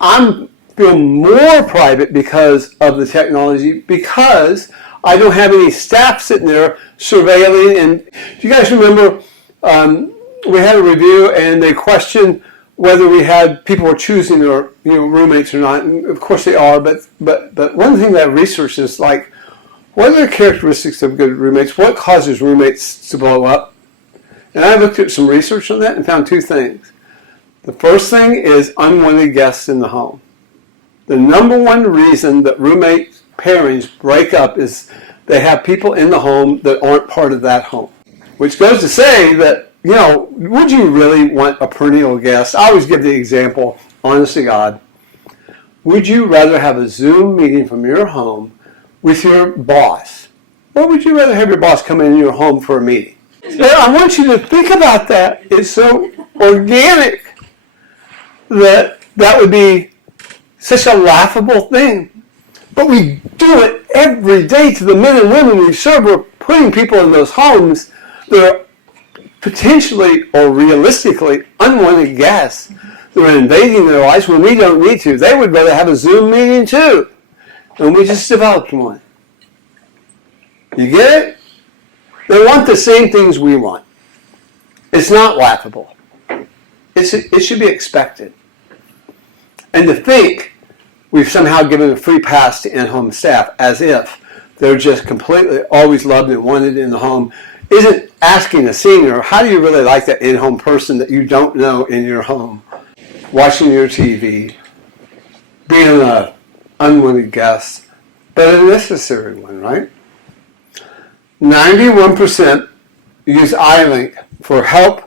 I'm feeling more private because of the technology because I don't have any staff sitting there surveilling. And do you guys remember we had a review and they questioned whether we had people were choosing their roommates or not. And of course they are, but one thing that I researched is like, what are the characteristics of good roommates? What causes roommates to blow up? And I looked at some research on that and found 2 things. The first thing is unwanted guests in the home. The number one reason that roommate pairings break up is they have people in the home that aren't part of that home. Which goes to say that, would you really want a perennial guest? I always give the example, honest to God. Would you rather have a Zoom meeting from your home with your boss? Or would you rather have your boss come in your home for a meeting? I want you to think about that. It's so organic that would be such a laughable thing. But we do it every day to the men and women we serve. We're putting people in those homes that are potentially or realistically unwanted guests that are invading their lives when we don't need to. They would rather have a Zoom meeting too. And we just developed one. You get it? They want the same things we want. It's not laughable. It should be expected. And to think we've somehow given a free pass to in-home staff as if they're just completely always loved and wanted in the home isn't asking a senior, how do you really like that in-home person that you don't know in your home, watching your TV, being an unwanted guest, but a necessary one, right? 91% use iLink for help,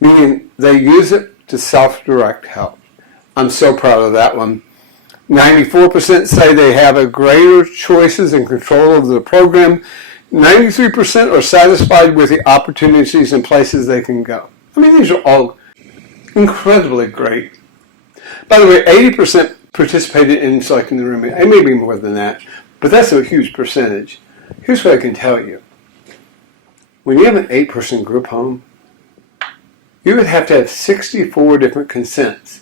meaning they use it to self-direct help. I'm so proud of that one. 94% say they have a greater choices and control of the program. 93% are satisfied with the opportunities and places they can go. I mean, these are all incredibly great. By the way, 80% participated in selecting the roommate. It may be more than that, but that's a huge percentage. Here's what I can tell you. When you have an 8-person group home, you would have to have 64 different consents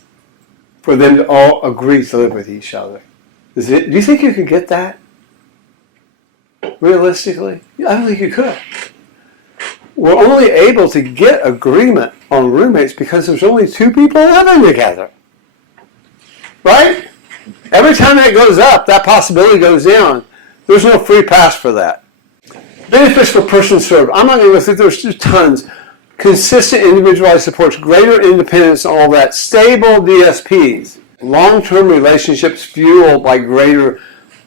for them to all agree to live with each other. Do you think you could get that? Realistically? I don't think you could. We're only able to get agreement on roommates because there's only 2 people living together. Right? Every time that goes up, that possibility goes down. There's no free pass for that. Benefits for person served. I'm not going to go through, there's just tons. Consistent individualized supports, greater independence, all that. Stable DSPs. Long-term relationships fueled by greater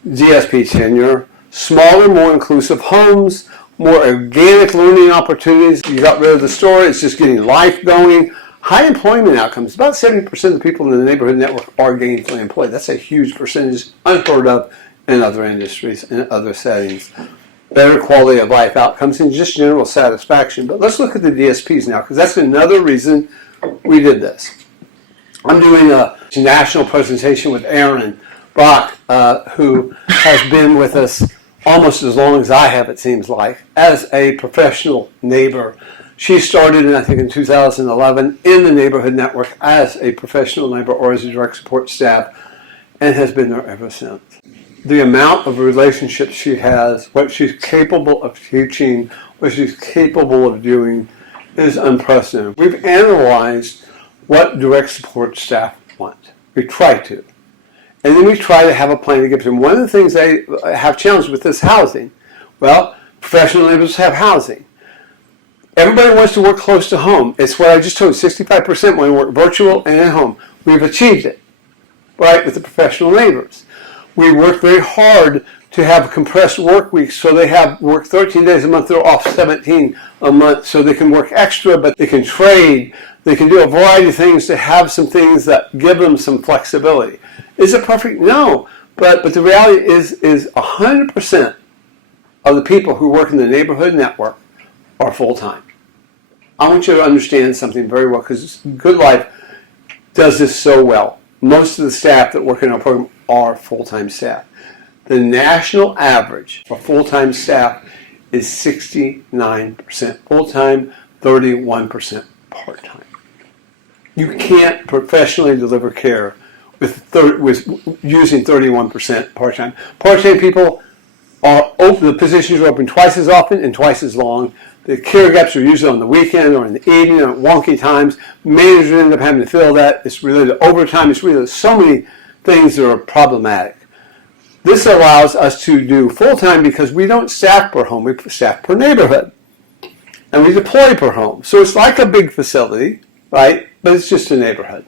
DSP tenure. Smaller, more inclusive homes. More organic learning opportunities. You got rid of the store, it's just getting life going. High employment outcomes. About 70% of the people in the Neighborhood Network are gainfully employed. That's a huge percentage, unheard of in other industries, in other settings. Better quality of life outcomes and just general satisfaction. But let's look at the DSPs now, because that's another reason we did this. I'm doing a national presentation with Aaron Brock, who has been with us almost as long as I have, it seems like, as a professional neighbor. She started, I think, in 2011 in the neighborhood network as a professional neighbor or as a direct support staff, and has been there ever since. The amount of relationships she has, what she's capable of teaching, what she's capable of doing is unprecedented. We've analyzed what direct support staff want. We try to. And then we try to have a plan to give them. One of the things they have challenges with is housing. Well, professional neighbors have housing. Everybody wants to work close to home. It's what I just told you, 65% want to work virtual and at home. We've achieved it, right, with the professional neighbors. We work very hard to have compressed work weeks, so they have work 13 days a month, they're off 17 a month, so they can work extra, but they can trade, they can do a variety of things to have some things that give them some flexibility. Is it perfect? No, but the reality is 100% of the people who work in the neighborhood network are full-time. I want you to understand something very well, because Good Life does this so well. Most of the staff that work in our program are full-time staff. The national average for full-time staff is 69% full-time, 31% part-time. You can't professionally deliver care with using 31% part-time. Part-time people are open, the positions are open twice as often and twice as long. The care gaps are usually on the weekend or in the evening or at wonky times. Managers end up having to fill that. It's related to overtime. It's related to so many things that are problematic. This allows us to do full-time because we don't staff per home. We staff per neighborhood. And we deploy per home. So it's like a big facility, right? But it's just a neighborhood.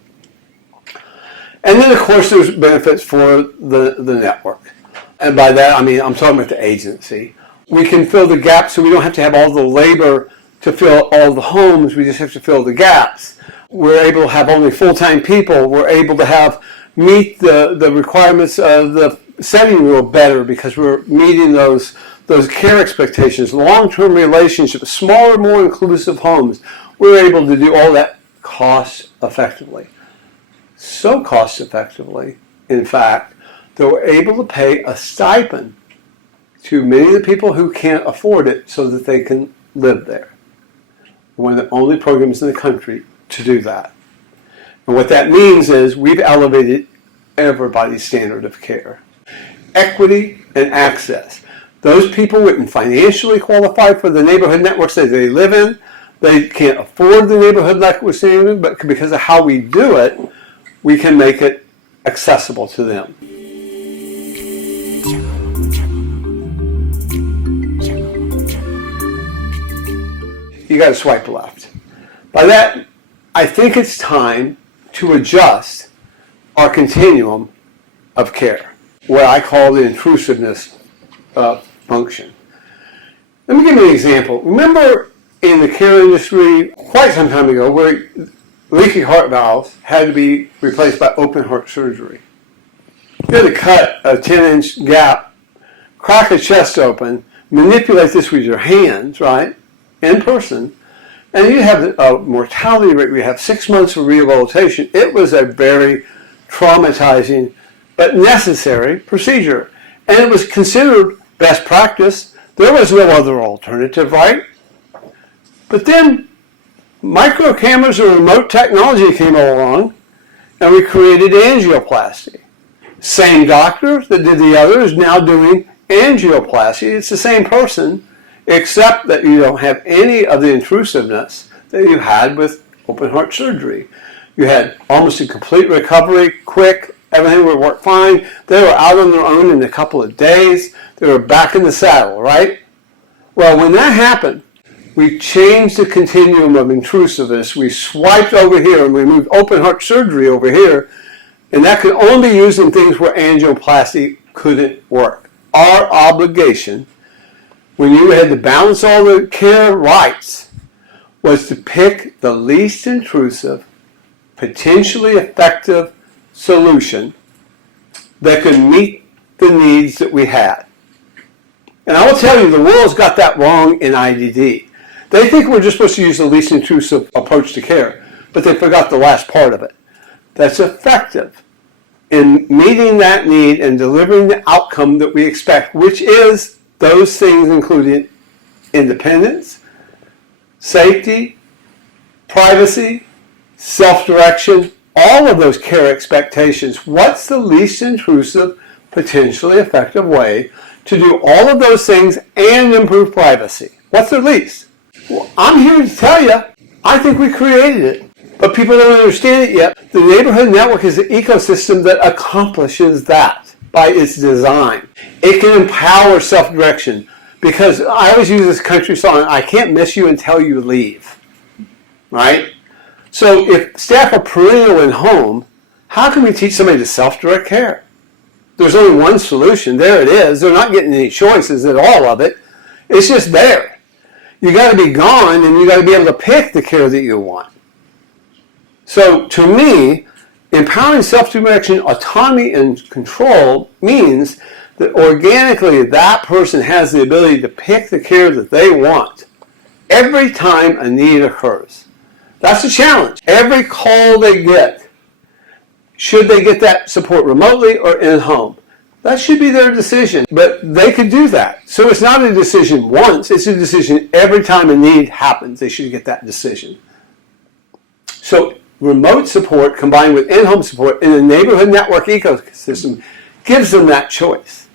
And then, of course, there's benefits for the network. And by that, I mean, I'm talking about the agency. We can fill the gaps, so we don't have to have all the labor to fill all the homes. We just have to fill the gaps. We're able to have only full-time people. We're able to meet the requirements of the setting rule better because we're meeting those care expectations, long-term relationships, smaller, more inclusive homes. We're able to do all that cost effectively. So cost effectively, in fact, that we're able to pay a stipend to many of the people who can't afford it so that they can live there. We're one of the only programs in the country to do that. And what that means is we've elevated everybody's standard of care. Equity and access. Those people wouldn't financially qualify for the neighborhood networks that they live in. They can't afford the neighborhood network we're seeing in, but because of how we do it, we can make it accessible to them. You got to swipe left. By that, I think it's time to adjust our continuum of care, what I call the intrusiveness function. Let me give you an example. Remember in the care industry quite some time ago where leaky heart valves had to be replaced by open heart surgery. You had to cut a 10-inch gap, crack a chest open, manipulate this with your hands, right, in person, and you have a mortality rate. We have 6 months of rehabilitation. It was a very traumatizing but necessary procedure. And it was considered best practice. There was no other alternative, right? But then micro cameras or remote technology came along and we created angioplasty. Same doctor that did the other is now doing angioplasty. It's the same person, except that you don't have any of the intrusiveness that you had with open heart surgery. You had almost a complete recovery, quick, everything would work fine. They were out on their own in a couple of days. They were back in the saddle, right? Well, when that happened, we changed the continuum of intrusiveness. We swiped over here and we moved open heart surgery over here, and that could only be used in things where angioplasty couldn't work. Our obligation, when you had to balance all the care rights, was to pick the least intrusive, potentially effective solution that could meet the needs that we had. And I will tell you, the world's got that wrong in IDD. They think we're just supposed to use the least intrusive approach to care, but they forgot the last part of it. That's effective. in meeting that need and delivering the outcome that we expect, which is those things including independence, safety, privacy, self-direction, all of those care expectations. What's the least intrusive, potentially effective way to do all of those things and improve privacy? What's the least? Well, I'm here to tell you, I think we created it, but people don't understand it yet. The neighborhood network is an ecosystem that accomplishes that by its design. It can empower self-direction, because I always use this country song, I can't miss you until you leave, right? So if staff are perennial in home, how can we teach somebody to self-direct care? There's only one solution. There it is. They're not getting any choices at all of it. It's just there. You got to be gone, and you got to be able to pick the care that you want. So to me, empowering self-direction, autonomy, and control means that organically that person has the ability to pick the care that they want every time a need occurs. That's a challenge. Every call they get, should they get that support remotely or in home? That should be their decision, but they could do that. So it's not a decision once, it's a decision every time a need happens, they should get that decision. So remote support combined with in-home support in a neighborhood network ecosystem gives them that choice.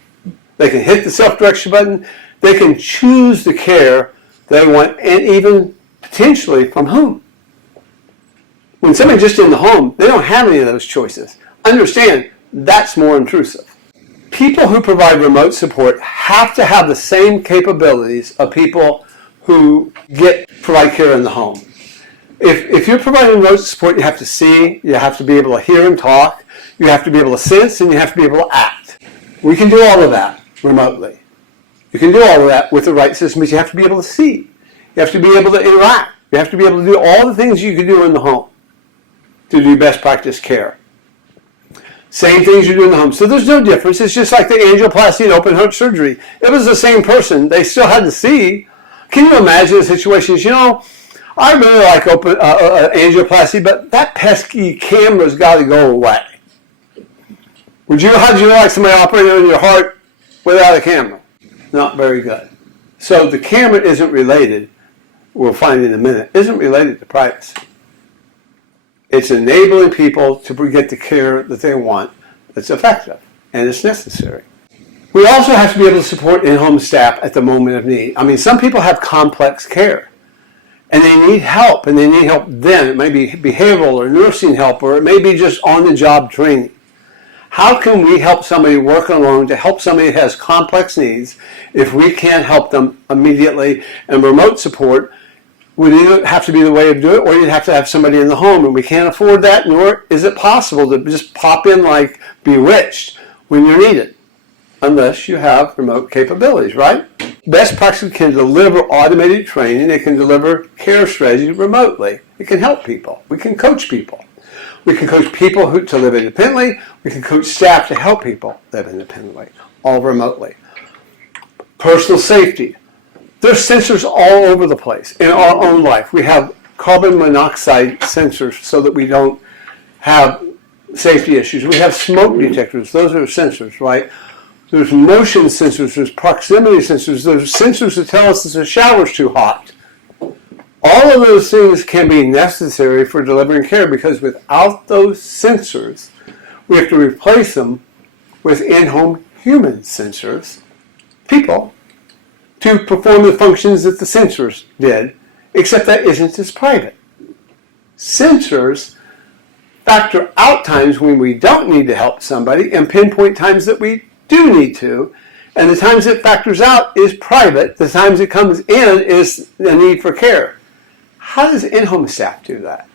They can hit the self-direction button, they can choose the care they want, and even potentially from whom. When somebody's just in the home, they don't have any of those choices. Understand, that's more intrusive. People who provide remote support have to have the same capabilities of people who provide care in the home. If you're providing remote support, you have to see, you have to be able to hear and talk, you have to be able to sense, and you have to be able to act. We can do all of that remotely. You can do all of that with the right system, but you have to be able to see. You have to be able to interact. You have to be able to do all the things you can do in the home to do best practice care. Same things you do in the home. So there's no difference. It's just like the angioplasty and open heart surgery. It was the same person. They still had to see. Can you imagine the situations? You know, I really like open angioplasty, but that pesky camera's got to go away. How'd you like somebody operating on your heart without a camera? Not very good. So the camera isn't related, we'll find in a minute, isn't related to privacy. It's enabling people to get the care that they want that's effective and it's necessary. We also have to be able to support in-home staff at the moment of need. I mean, some people have complex care and they need help, and they need help then. It may be behavioral or nursing help, or it may be just on-the-job training. How can we help somebody work alone to help somebody who has complex needs if we can't help them immediately? And remote support would either have to be the way to do it, or you'd have to have somebody in the home, and we can't afford that, nor is it possible to just pop in like Bewitched when you're needed, unless you have remote capabilities, right? Best practice can deliver automated training. It can deliver care strategies remotely. It can help people. We can coach people. We can coach people to live independently. We can coach staff to help people live independently, all remotely. Personal safety. There's sensors all over the place in our own life. We have carbon monoxide sensors so that we don't have safety issues. We have smoke detectors. Those are sensors, right? There's motion sensors. There's proximity sensors. There's sensors that tell us that the shower's too hot. All of those things can be necessary for delivering care, because without those sensors, we have to replace them with in-home human sensors, people, to perform the functions that the sensors did, except that isn't as private. Sensors factor out times when we don't need to help somebody and pinpoint times that we do need to, and the times it factors out is private. The times it comes in is the need for care. How does in-home staff do that?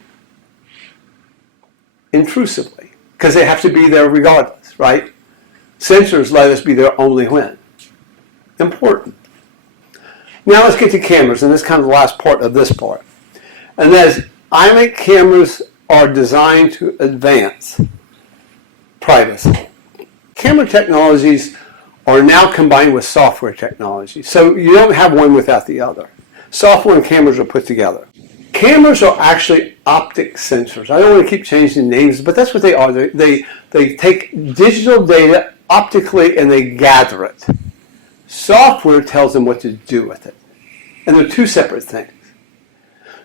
Intrusively, because they have to be there regardless, right? Sensors let us be there only when. Important. Now let's get to cameras, and this is kind of the last part of this part. And that is, I think cameras are designed to advance privacy. Camera technologies are now combined with software technology, so you don't have one without the other. Software and cameras are put together. Cameras are actually optic sensors. I don't want to keep changing names, but that's what they are. They They take digital data optically and they gather it. Software tells them what to do with it. And they're two separate things.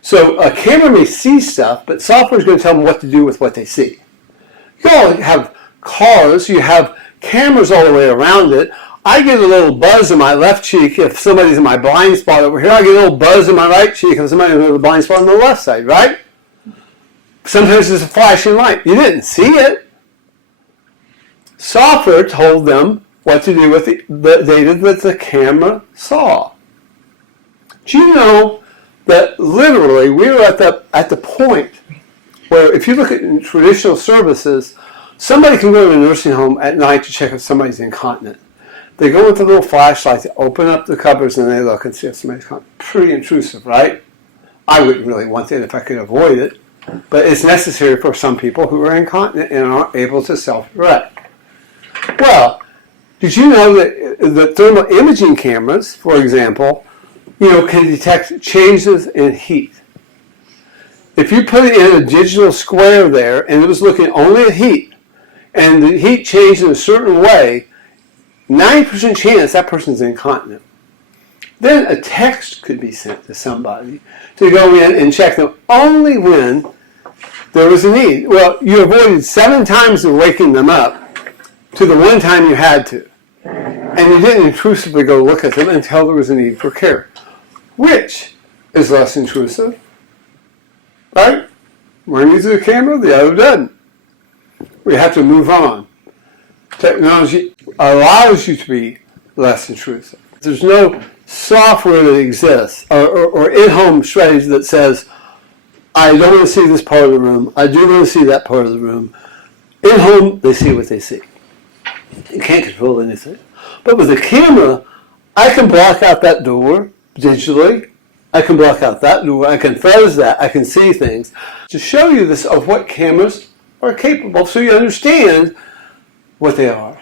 So a camera may see stuff, but software is going to tell them what to do with what they see. You all have cars, you have cameras all the way around it. I get a little buzz in my left cheek if somebody's in my blind spot over here. I get a little buzz in my right cheek if somebody's in the blind spot on the left side, right? Sometimes there's a flashing light. You didn't see it. Software told them what to do with the data that the camera saw. Do you know that literally we were at the point where if you look at traditional services, somebody can go to a nursing home at night to check if somebody's incontinent. They go with a little flashlight, they open up the cupboards and they look and see if somebody's incontinent. Pretty intrusive, right? I wouldn't really want that if I could avoid it, but it's necessary for some people who are incontinent and aren't able to self-direct. Well, did you know that the thermal imaging cameras, for example, can detect changes in heat? If you put in a digital square there and it was looking only at heat, and the heat changed in a certain way, 90% chance that person's incontinent. Then a text could be sent to somebody to go in and check them only when there was a need. Well, you avoided 7 times of waking them up to the one time you had to. And you didn't intrusively go look at them until there was a need for care. Which is less intrusive? Right? One uses a camera, the other doesn't. We have to move on. Technology allows you to be less intrusive. There's no software that exists or in-home strategy that says, I don't want to see this part of the room, I do want to see that part of the room. In-home, they see what they see. You can't control anything. But with a camera, I can block out that door digitally. I can block out that door. I can fuzz that. I can see things. To show you this of what cameras are capable so you understand what they are.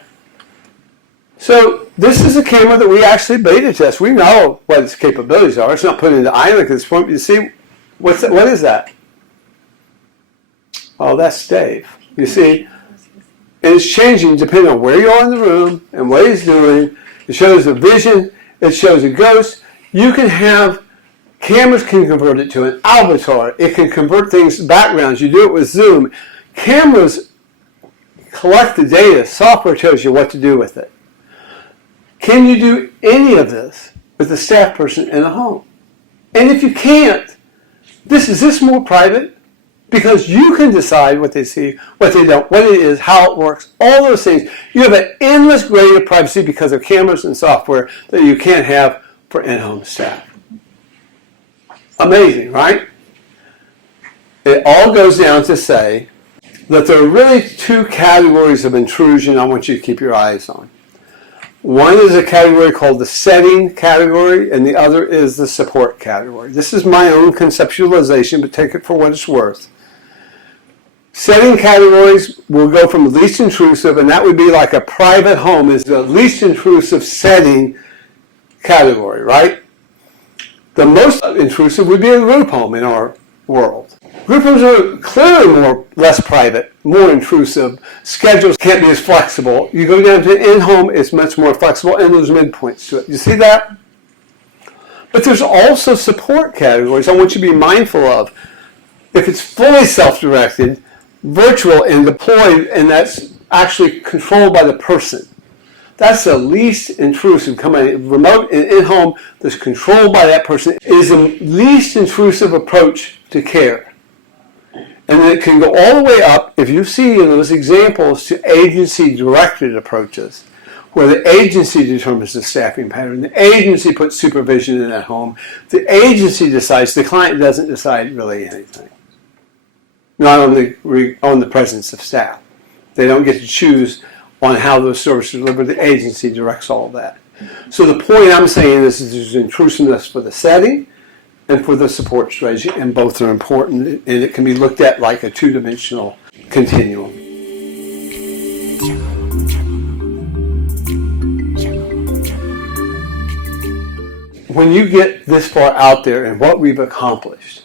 So this is a camera that we actually beta test. We know what its capabilities are. It's not put into IONIC at this point. You see, what is that? Oh, that's Dave. You see? And it's changing depending on where you are in the room and what he's doing. It shows a vision. It shows a ghost. You can have, cameras can convert it to an avatar. It can convert things to backgrounds. You do it with Zoom. Cameras collect the data. Software tells you what to do with it. Can you do any of this with a staff person in a home? And if you can't, is this more private? Because you can decide what they see, what they don't, what it is, how it works, all those things. You have an endless grade of privacy because of cameras and software that you can't have for in-home staff. Amazing, right? It all goes down to say that there are really 2 categories of intrusion I want you to keep your eyes on. One is a category called the setting category, and the other is the support category. This is my own conceptualization, but take it for what it's worth. Setting categories will go from least intrusive, and that would be like a private home is the least intrusive setting category, right? The most intrusive would be a group home in our world. Group homes are clearly less private, more intrusive. Schedules can't be as flexible. You go down to in-home, it's much more flexible, and there's midpoints to it. You see that? But there's also support categories I want you to be mindful of. If it's fully self-directed, virtual and deployed, and that's actually controlled by the person. That's the least intrusive. Coming remote and in-home that's controlled by that person is the least intrusive approach to care. And then it can go all the way up, if you see in those examples, to agency-directed approaches, where the agency determines the staffing pattern. The agency puts supervision in that home. The agency decides. The client doesn't decide really anything. Not on the presence of staff. They don't get to choose on how those services are delivered. The agency directs all of that. So the point I'm saying is there's intrusiveness for the setting and for the support strategy, and both are important, and it can be looked at like a 2-dimensional continuum. When you get this far out there and what we've accomplished,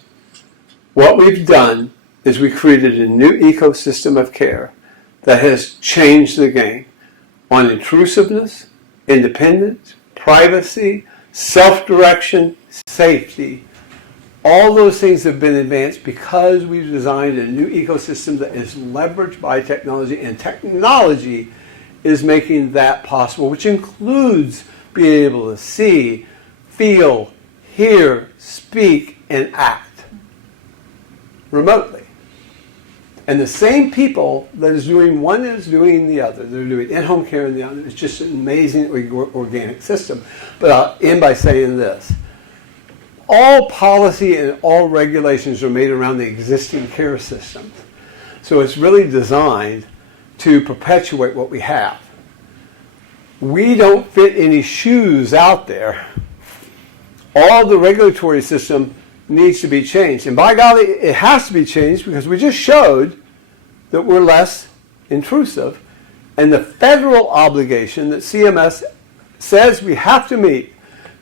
what we've done is we created a new ecosystem of care that has changed the game on intrusiveness, independence, privacy, self-direction, safety. All those things have been advanced because we've designed a new ecosystem that is leveraged by technology, and technology is making that possible, which includes being able to see, feel, hear, speak, and act remotely. And the same people that is doing one is doing the other. They're doing in-home care and the other. It's just an amazingly organic system. But I'll end by saying this. All policy and all regulations are made around the existing care systems. So it's really designed to perpetuate what we have. We don't fit any shoes out there. All the regulatory system needs to be changed. And by golly, it has to be changed because we just showed that we're less intrusive. And the federal obligation that CMS says we have to meet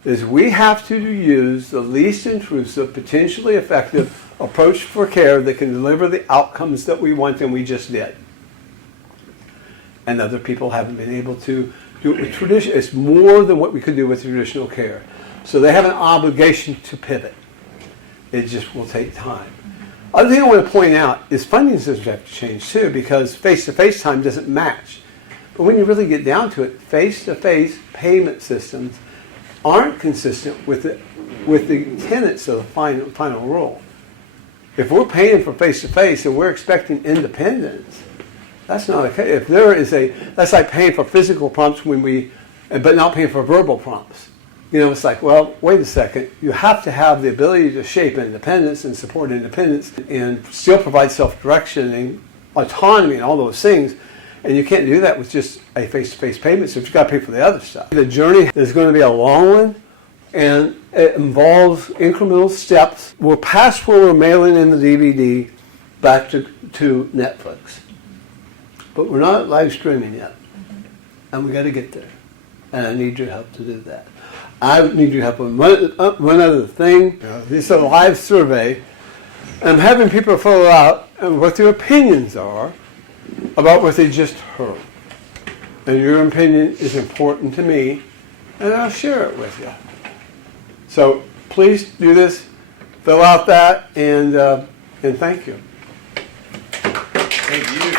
is we have to use the least intrusive, potentially effective approach for care that can deliver the outcomes that we want, and we just did. And other people haven't been able to do it with tradition. It's more than what we could do with traditional care. So they have an obligation to pivot. It just will take time. Other thing I want to point out is funding systems have to change too, because face-to-face time doesn't match. But when you really get down to it, face-to-face payment systems aren't consistent with the tenets of the final rule. If we're paying for face-to-face and we're expecting independence, that's not okay. If there is that's like paying for physical prompts but not paying for verbal prompts. It's like, well, wait a second. You have to have the ability to shape independence and support independence and still provide self-direction and autonomy and all those things. And you can't do that with just a face-to-face payment, so you've got to pay for the other stuff. The journey is going to be a long one, and it involves incremental steps. We're past where we're mailing in the DVD back to Netflix. But we're not live streaming yet. And we got to get there. And I need your help to do that. I need your help with one other thing. This is a live survey. I'm having people fill out what their opinions are about what they just heard. And your opinion is important to me, and I'll share it with you. So please do this, fill out that, and thank you. Thank you.